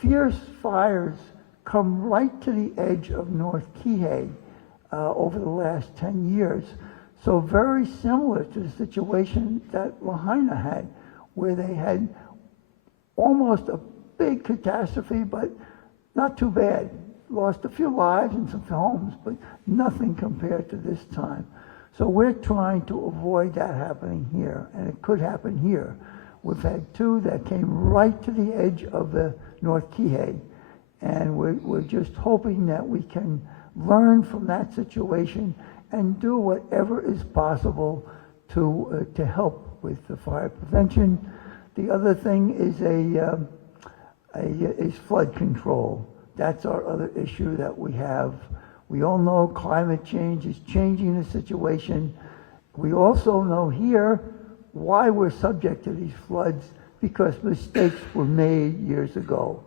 fierce fires come right to the edge of North Kihei over the last 10 years. So very similar to the situation that Lahaina had, where they had almost a big catastrophe, but not too bad. Lost a few lives and some homes, but nothing compared to this time. So we're trying to avoid that happening here, and it could happen here. We've had two that came right to the edge of the North Kihei, and we're just hoping that we can learn from that situation and do whatever is possible to help with the fire prevention. The other thing is flood control. That's our other issue that we have. We all know climate change is changing the situation. We also know here why we're subject to these floods, because mistakes were made years ago.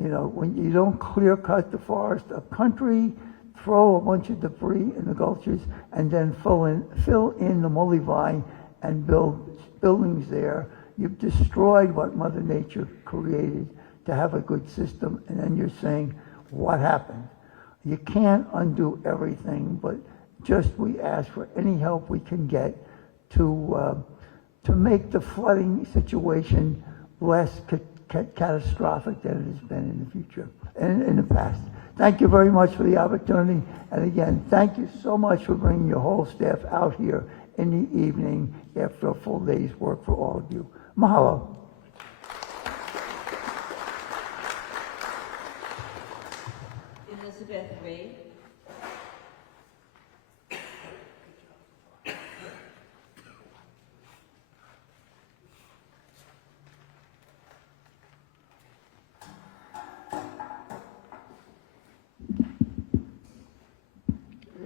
You know, when you don't clear cut the forest up country, throw a bunch of debris in the gulches, and then fill in the molivine and build buildings there, you've destroyed what Mother Nature created to have a good system, and then you're saying, what happened? You can't undo everything, but just we ask for any help we can get to make the flooding situation less catastrophic than it has been in the future, and in the past. Thank you very much for the opportunity, and again, thank you so much for bringing your whole staff out here in the evening after a full day's work for all of you. Mahalo. Elizabeth Ray.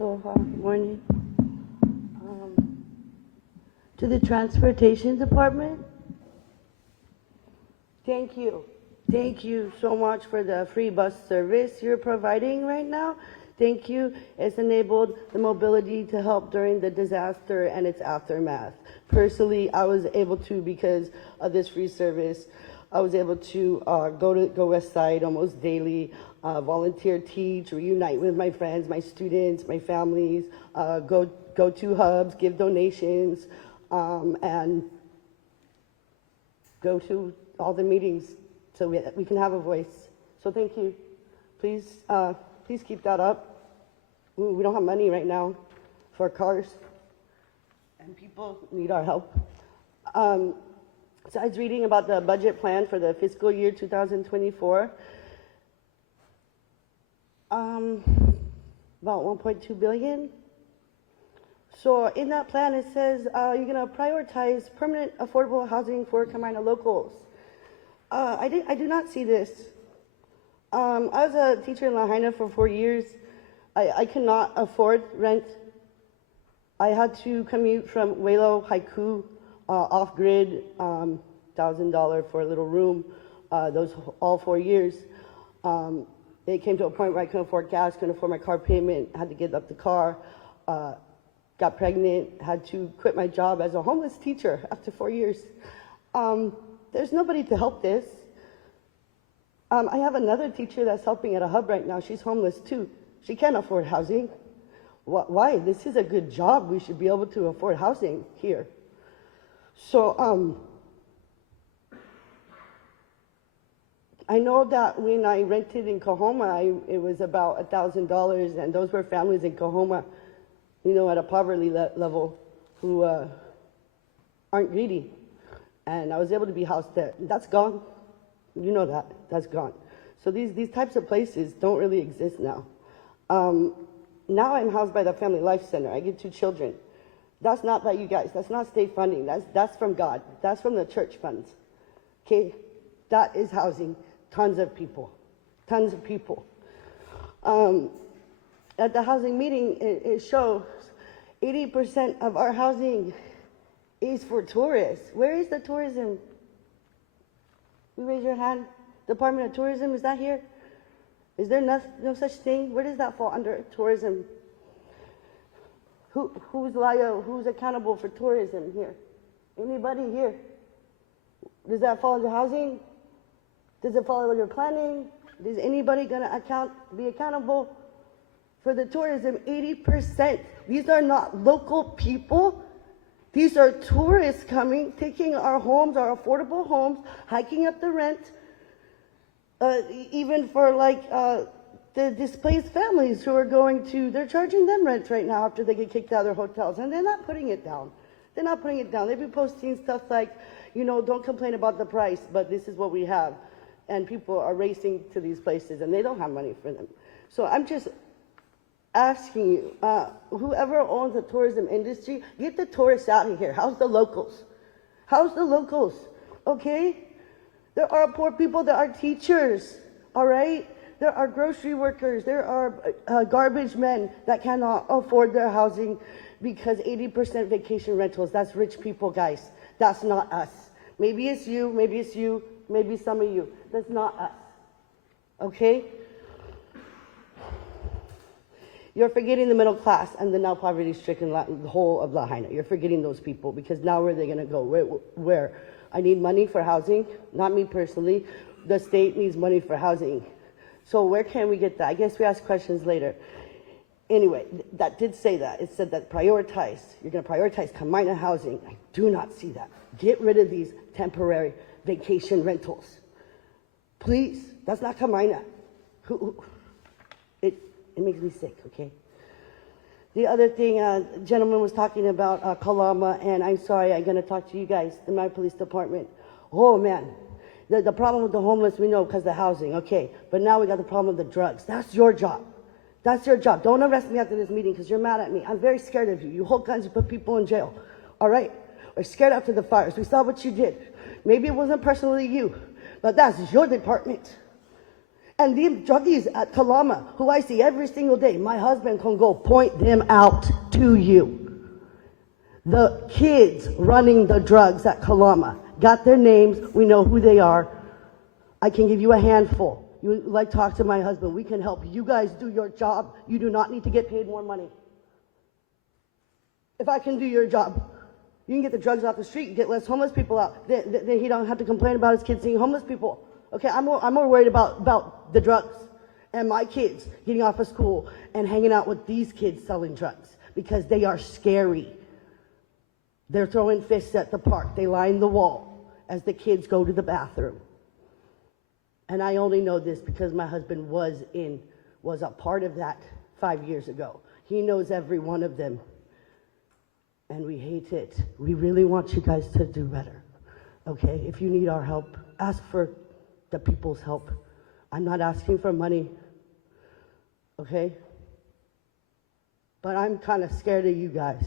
Aloha, good morning. To the Transportation Department, thank you. Thank you so much for the free bus service you're providing right now. Thank you. It's enabled the mobility to help during the disaster and its aftermath. Personally, I was able to, because of this free service, I was able to go West Side almost daily, volunteer, teach, reunite with my friends, my students, my families, go to hubs, give donations, and go to all the meetings so we can have a voice. So thank you. Please keep that up. We don't have money right now for cars, and people need our help. So I was reading about the budget plan for the fiscal year 2024. About 1.2 billion. So in that plan, it says you're going to prioritize permanent affordable housing for Kamaiana locals. I do not see this. I was a teacher in Lahaina for 4 years. I could not afford rent. I had to commute from Welo, Haiku, off-grid, $1,000 for a little room, those all 4 years. It came to a point where I couldn't afford gas, couldn't afford my car payment, had to give up the car, got pregnant, had to quit my job as a homeless teacher after 4 years. There's nobody to help this. I have another teacher that's helping at a hub right now. She's homeless too. She can't afford housing. Why? This is a good job. We should be able to afford housing here. So I know that when I rented in Kahoma, it was about $1,000, and those were families in Kahoma, you know, at a poverty level who aren't greedy. And I was able to be housed there. That's gone. You know that. That's gone. So these types of places don't really exist now. Now I'm housed by the Family Life Center. I get 2 children. That's not by you guys. That's not state funding. That's from God. That's from the church funds. Okay? That is housing tons of people. Tons of people. At the housing meeting, it shows 80% of our housing is for tourists. Where is the tourism? You raise your hand. Department of Tourism, is that here? Is there no such thing? Where does that fall under tourism? Who's liable? Who's accountable for tourism here? Anybody here? Does that fall under housing? Does it fall under planning? Is anybody going to be accountable for the tourism, 80%. These are not local people. These are tourists coming, taking our homes, our affordable homes, hiking up the rent, even for the displaced families who are they're charging them rent right now after they get kicked out of their hotels, and they're not putting it down. They're not putting it down. They've been posting stuff like, don't complain about the price, but this is what we have. And people are racing to these places, and they don't have money for them. So I'm just asking you, whoever owns the tourism industry, get the tourists out of here. How's the locals? How's the locals? Okay? There are poor people, there are teachers, all right? There are grocery workers, there are garbage men that cannot afford their housing because 80% vacation rentals, that's rich people, guys. That's not us. Maybe it's you, maybe some of you. That's not us, okay? You're forgetting the middle class and the now poverty-stricken the whole of Lahaina. You're forgetting those people because now where are they going to go? Where? I need money for housing, not me personally. The state needs money for housing. So where can we get that? I guess we ask questions later. Anyway, that did say that. It said that you're going to prioritize Kamaina housing. I do not see that. Get rid of these temporary vacation rentals. Please, that's not Kamaina. It makes me sick, okay? The other thing, gentleman was talking about Kalama, and I'm sorry, I'm going to talk to you guys, the Maui Police Department. Oh, man. The problem with the homeless, we know because of the housing, okay. But now we got the problem with the drugs. That's your job. That's your job. Don't arrest me after this meeting because you're mad at me. I'm very scared of you. You hold guns, you put people in jail. All right? We're scared after the fires. We saw what you did. Maybe it wasn't personally you, but that's your department. And the druggies at Kalama, who I see every single day, my husband can go point them out to you. The kids running the drugs at Kalama got their names. We know who they are. I can give you a handful. You like talk to my husband. We can help you guys do your job. You do not need to get paid more money. If I can do your job, you can get the drugs off the street. You get less homeless people out. Then he don't have to complain about his kids seeing homeless people. Okay, I'm more worried about the drugs and my kids getting off of school and hanging out with these kids selling drugs because they are scary. They're throwing fists at the park. They line the wall as the kids go to the bathroom. And I only know this because my husband was a part of that 5 years ago. He knows every one of them. And we hate it. We really want you guys to do better. Okay, if you need our help, ask for the people's help. I'm not asking for money, okay? But I'm kind of scared of you guys.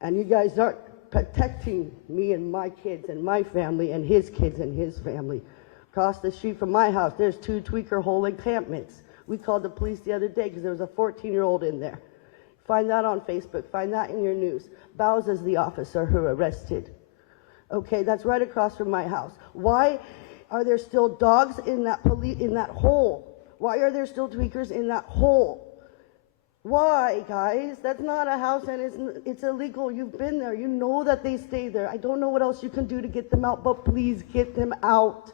And you guys aren't protecting me and my kids and my family and his kids and his family. Across the street from my house, there's 2 tweaker hole encampments. We called the police the other day because there was a 14-year-old in there. Find that on Facebook. Find that in your news. Bowes is the officer who arrested. Okay, that's right across from my house. Why are there still dogs in that hole? Why are there still tweakers in that hole? Why, guys? That's not a house and it's illegal. You've been there. You know that they stay there. I don't know what else you can do to get them out, but please get them out.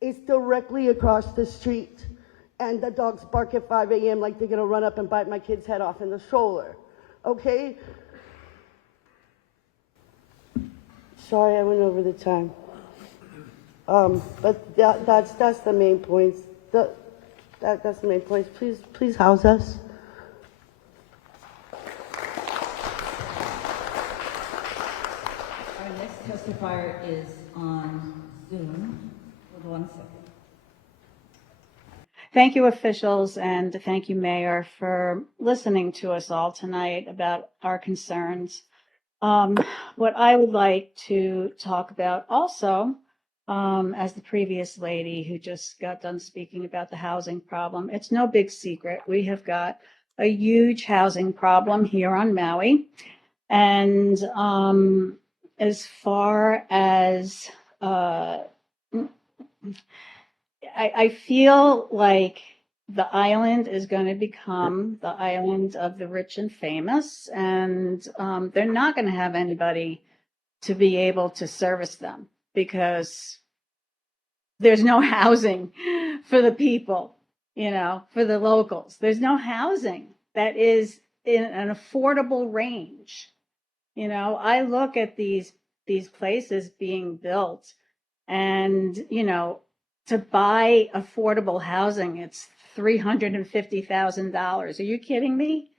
It's directly across the street. And the dogs bark at 5 a.m. like they're going to run up and bite my kid's head off in the stroller. Okay? Sorry, I went over the time. But that's the main points. That's the main points. Please house us. Our next testifier is on Zoom. Hold 1 second. Thank you, officials, and thank you, Mayor, for listening to us all tonight about our concerns. What I would like to talk about also, as the previous lady who just got done speaking about the housing problem, it's no big secret. We have got a huge housing problem here on Maui. And as far as I feel like the island is going to become the island of the rich and famous, and they're not going to have anybody to be able to service them because there's no housing for the people. for the locals. There's no housing that is in an affordable range. I look at these places being built and, to buy affordable housing, it's $350,000. Are you kidding me?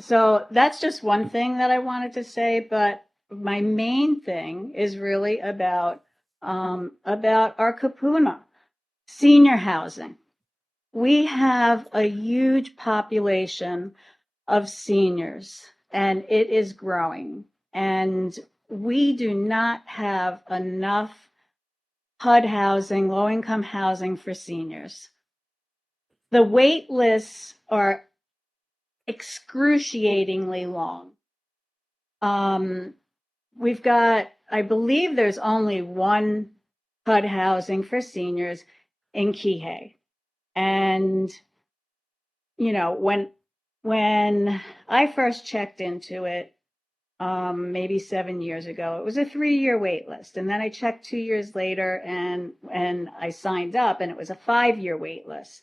So that's just one thing that I wanted to say, but my main thing is really about our kapuna, senior housing. We have a huge population of seniors, and it is growing. And we do not have enough HUD housing, low-income housing for seniors. The wait lists are excruciatingly long. We've got, I believe there's only one HUD housing for seniors in Kihei. And, when I first checked into it, maybe 7 years ago, it was a 3-year wait list. And then I checked 2 years later and I signed up and it was a 5-year wait list.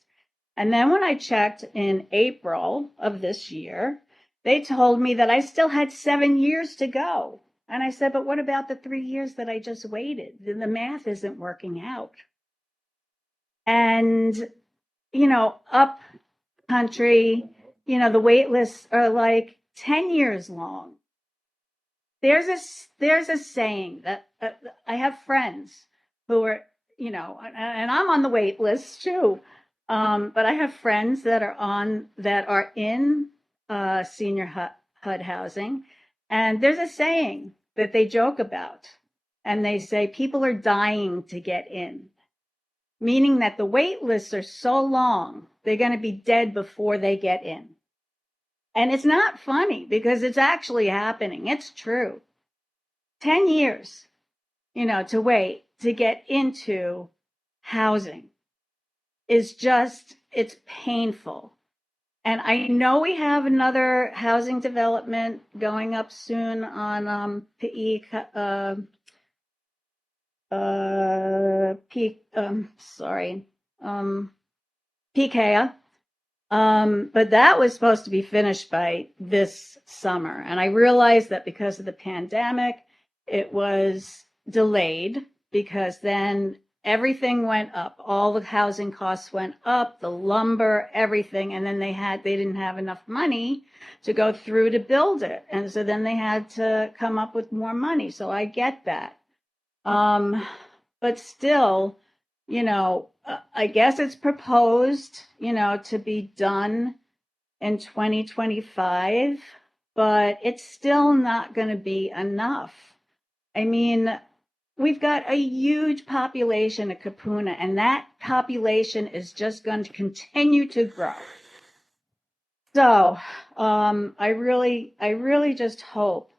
And then when I checked in April of this year, they told me that I still had 7 years to go. And I said, but what about the 3 years that I just waited? The math isn't working out. And, up country, the wait lists are like 10 years long. There's a saying that I have friends who are, and I'm on the wait list too. But I have friends that are in senior HUD housing, and there's a saying that they joke about, and they say people are dying to get in, meaning that the wait lists are so long they're going to be dead before they get in. And it's not funny because it's actually happening. It's true. 10 years, to wait to get into housing is just, it's painful. And I know we have another housing development going up soon on Kihei. But that was supposed to be finished by this summer. And I realized that because of the pandemic, it was delayed because then everything went up. All the housing costs went up, the lumber, everything. And then they didn't have enough money to go through to build it. And so then they had to come up with more money. So I get that. But still, I guess it's proposed, to be done in 2025, but it's still not going to be enough. I mean, we've got a huge population of kapuna, and that population is just going to continue to grow. So, I really just hope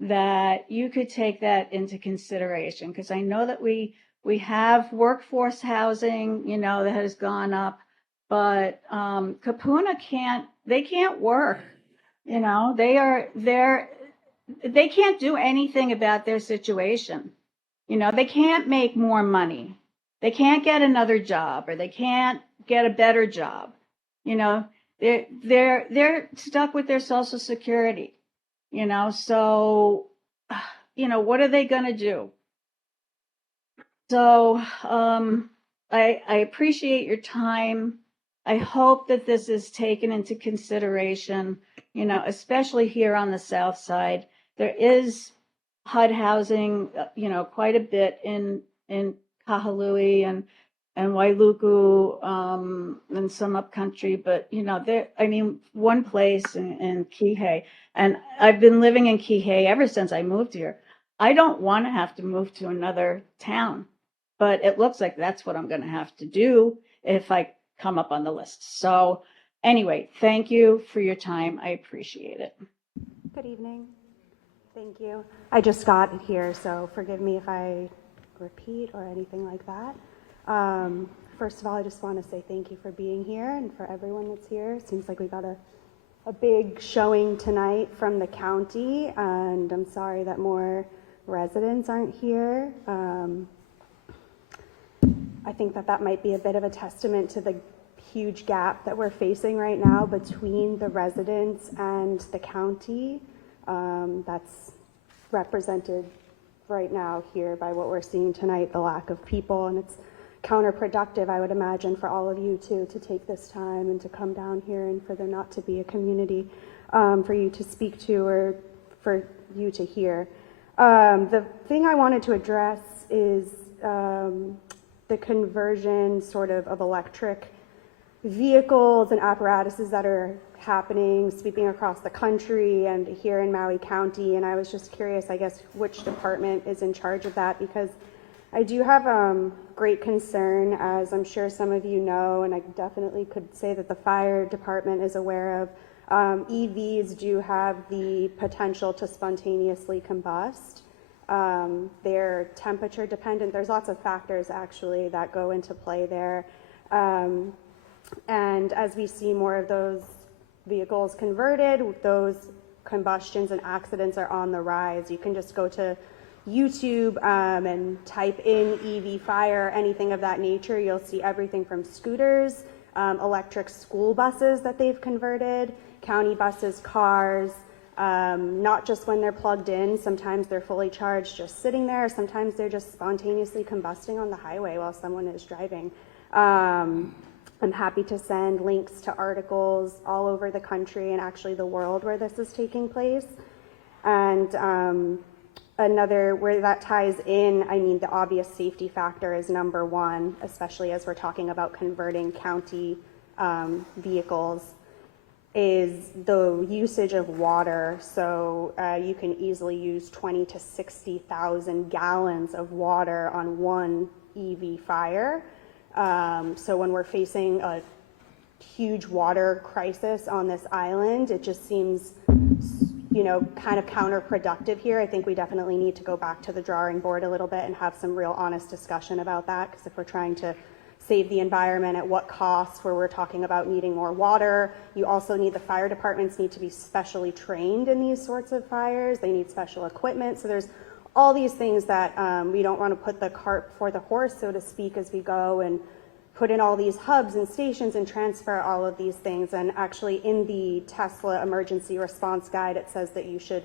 that you could take that into consideration, because I know that we have workforce housing, that has gone up, but kapuna can't work. They can't do anything about their situation. They can't make more money. They can't get another job, or they can't get a better job. They're stuck with their Social Security. So, what are they going to do? So, I appreciate your time. I hope that this is taken into consideration, especially here on the South Side. There is HUD housing, quite a bit in Kahului and Wailuku, and some upcountry, but one place in Kihei, and I've been living in Kihei ever since I moved here. I don't want to have to move to another town, but it looks like that's what I'm going to have to do if I come up on the list. So anyway, thank you for your time. I appreciate it. Good evening. Thank you. I just got here, so forgive me if I repeat or anything like that. First of all, I just want to say thank you for being here and for everyone that's here. It seems like we got a big showing tonight from the county, and I'm sorry that more residents aren't here. I think that that might be a bit of a testament to the huge gap that we're facing right now between the residents and the county. That's represented right now here by what we're seeing tonight, the lack of people, and it's counterproductive, I would imagine, for all of you too, to take this time and to come down here and for there not to be a community for you to speak to or for you to hear. The thing I wanted to address is the conversion sort of electric vehicles and apparatuses that are happening, sweeping across the country and here in Maui County. And I was just curious, I guess, which department is in charge of that, because I do have great concern, as I'm sure some of you know, and I definitely could say that the fire department is aware of. EVs do have the potential to spontaneously combust. They're temperature dependent. There's lots of factors actually that go into play there. And as we see more of those vehicles converted, those combustions and accidents are on the rise. You can just go to YouTube and type in EV fire, anything of that nature. You'll see everything from scooters, electric school buses that they've converted, county buses, cars, not just when they're plugged in. Sometimes they're fully charged just sitting there. Sometimes they're just spontaneously combusting on the highway while someone is driving. I'm happy to send links to articles all over the country and actually the world where this is taking place. And another, where that ties in, I mean, the obvious safety factor is number one, especially as we're talking about converting county vehicles, is the usage of water. So you can easily use 20 to 60,000 gallons of water on one EV fire. So when we're facing a huge water crisis on this island, it just seems, you know, kind of counterproductive here. I think we definitely need to go back to the drawing board a little bit and have some real honest discussion about that, because if we're trying to save the environment, at what cost, where we're talking about needing more water. You also need, the fire departments need to be specially trained in these sorts of fires. They need special equipment. So there's all these things that we don't want to put the cart before the horse, so to speak, as we go and put in all these hubs and stations and transfer all of these things. And actually in the Tesla emergency response guide, it says that you should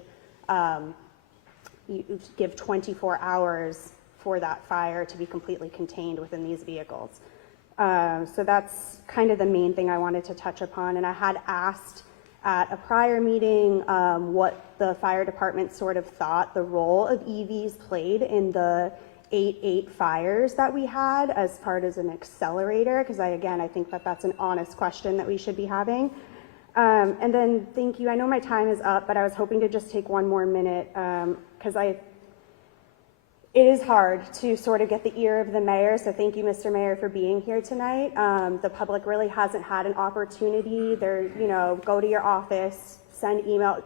you give 24 hours for that fire to be completely contained within these vehicles. So that's kind of the main thing I wanted to touch upon. And I had asked at a prior meeting what the fire department sort of thought the role of EVs played in the 8 fires that we had as part of an accelerator, because I think that that's an honest question that we should be having. And then, thank you, I know my time is up, but I was hoping to just take one more minute, because it is hard to sort of get the ear of the mayor, so thank you, Mr. Mayor, for being here tonight. The public really hasn't had an opportunity. Go to your office, send email.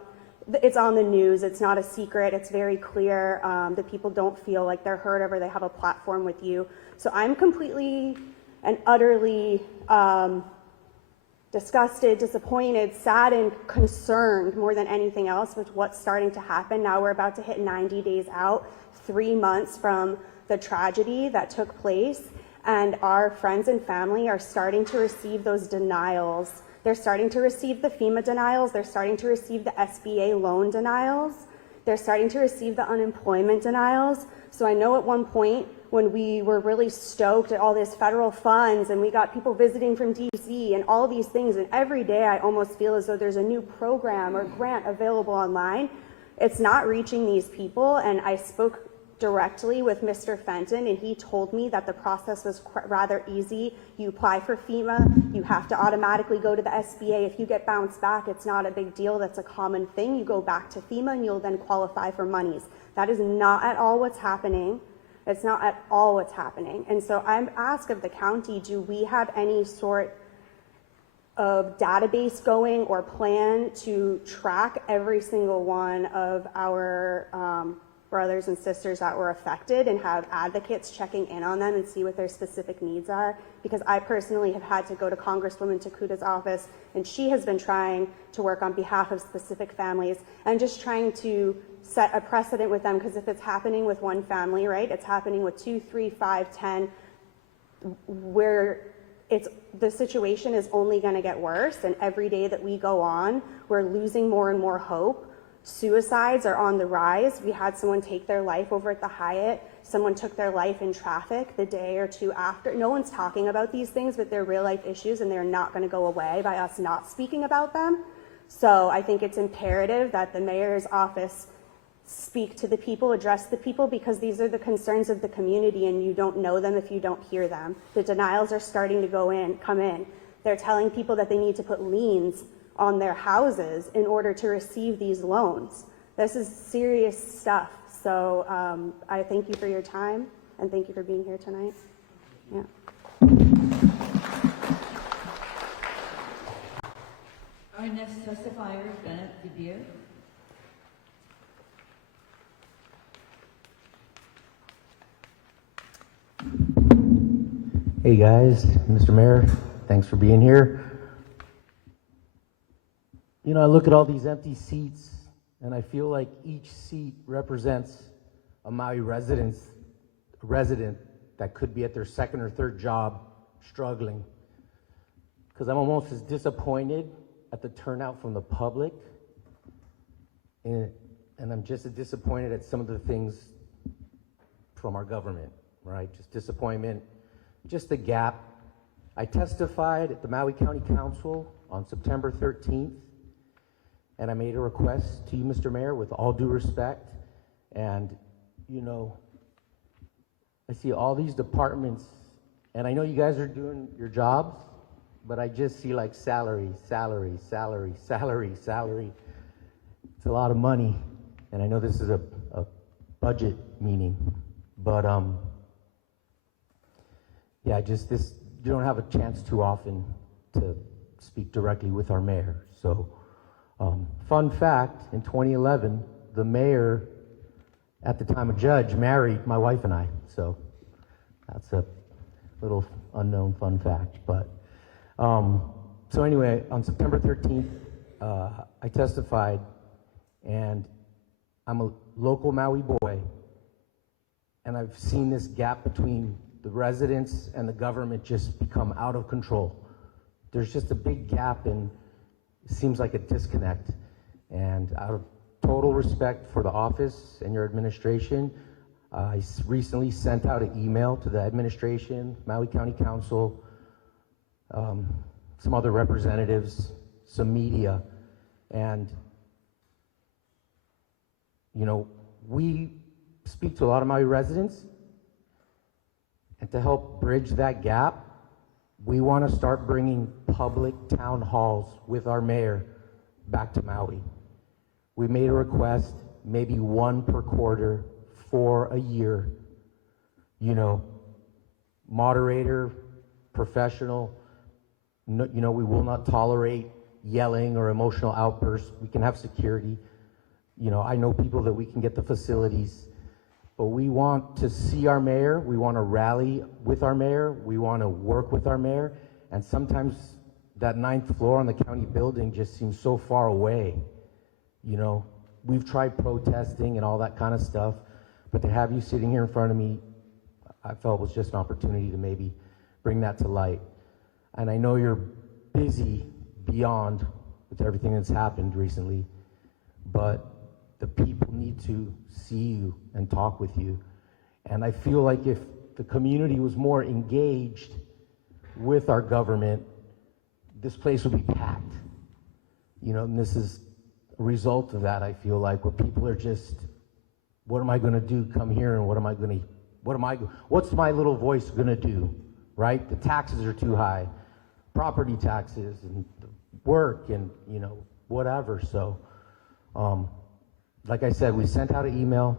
It's on the news. It's not a secret. It's very clear that people don't feel like they're heard of or they have a platform with you. So I'm completely and utterly disgusted, disappointed, saddened, concerned more than anything else with what's starting to happen. Now we're about to hit 90 days out, 3 months from the tragedy that took place, and our friends and family are starting to receive those denials. They're starting to receive the FEMA denials. They're starting to receive the SBA loan denials. They're starting to receive the unemployment denials. So I know at one point when we were really stoked at all this federal funds and we got people visiting from DC and all these things, and every day I almost feel as though there's a new program or grant available online. It's not reaching these people, and I spoke directly with Mr. Fenton, and he told me that the process was rather easy. You apply for FEMA, you have to automatically go to the SBA. If you get bounced back, it's not a big deal. That's a common thing. You go back to FEMA and you'll then qualify for monies. That is not at all what's happening. It's not at all what's happening. And so I'm asked of the county, do we have any sort of database going or plan to track every single one of our brothers and sisters that were affected and have advocates checking in on them and see what their specific needs are? Because I personally have had to go to Congresswoman Takuta's office, and she has been trying to work on behalf of specific families and just trying to set a precedent with them, because if it's happening with one family, right, it's happening with 2, 3, 5, 10. where the situation is only going to get worse, and every day that we go on, we're losing more and more hope. Suicides are on the rise. We had someone take their life over at the Hyatt. Someone took their life in traffic the day or two after. No one's talking about these things, but they're real life issues, and they're not going to go away by us not speaking about them. So I think it's imperative that the mayor's office speak to the people, address the people, because these are the concerns of the community, and you don't know them if you don't hear them. The denials are starting to come in. They're telling people that they need to put liens on their houses in order to receive these loans. This is serious stuff. So I thank you for your time, and thank you for being here tonight. Yeah. Our next testifier is Bennett DeBeer. Hey guys, Mr. Mayor, thanks for being here. You know, I look at all these empty seats and I feel like each seat represents a Maui resident that could be at their second or third job struggling. Because I'm almost as disappointed at the turnout from the public, and I'm just as disappointed at some of the things from our government, right? Just disappointment, just the gap. I testified at the Maui County Council on September 13th, and I made a request to you, Mr. Mayor, with all due respect. And, you know, I see all these departments, and I know you guys are doing your jobs, but I just see like salary, salary, salary, salary, salary. It's a lot of money, and I know this is a budget meeting, but yeah, just this, you don't have a chance too often to speak directly with our mayor. So, fun fact, in 2011, the mayor, at the time a judge, married my wife and I. So that's a little unknown fun fact. But so anyway, on September 13th, I testified, and I'm a local Maui boy, and I've seen this gap between the residents and the government just become out of control. There's just a big gap, and it seems like a disconnect. And out of total respect for the office and your administration, I recently sent out an email to the administration, Maui County Council, some other representatives, some media, and you know, we speak to a lot of Maui residents, and to help bridge that gap, we want to start bringing public town halls with our mayor back to Maui. We made a request, maybe one per quarter for a year. You know, moderator, professional. No, you know, we will not tolerate yelling or emotional outbursts. We can have security. You know, I know people that we can get the facilities. But we want to see our mayor, we want to rally with our mayor, we want to work with our mayor, and sometimes that 9th floor on the county building just seems so far away. You know, we've tried protesting and all that kind of stuff, but to have you sitting here in front of me, I felt was just an opportunity to maybe bring that to light. And I know you're busy beyond with everything that's happened recently, but the people need to see you and talk with you. And I feel like if the community was more engaged with our government, this place would be packed. You know, and this is a result of that, I feel like, where people are just, what am I gonna do? Come here, and what's my little voice gonna do, right? The taxes are too high, property taxes, and work, and, you know, whatever. So, like I said, we sent out an email.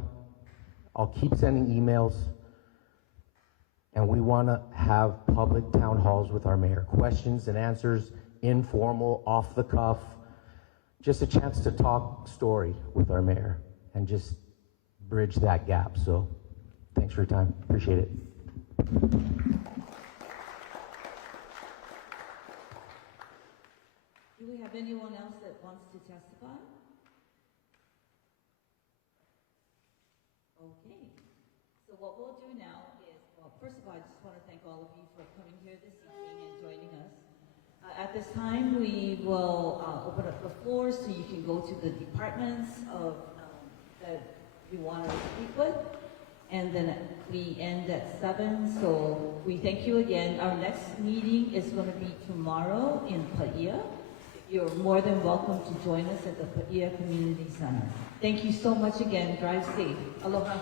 I'll keep sending emails. And we want to have public town halls with our mayor. Questions and answers, informal, off the cuff. Just a chance to talk story with our mayor and just bridge that gap. So thanks for your time. Appreciate it. Do we have anyone else that wants to testify? Okay, so what we'll do now is, well, first of all, I just want to thank all of you for coming here this evening and joining us. At this time, we will open up the floor so you can go to the departments that you want to speak with. And then we end at 7, so we thank you again. Our next meeting is going to be tomorrow in Paia. You're more than welcome to join us at the Paia Community Center. Thank you so much again. Drive safe. Aloha.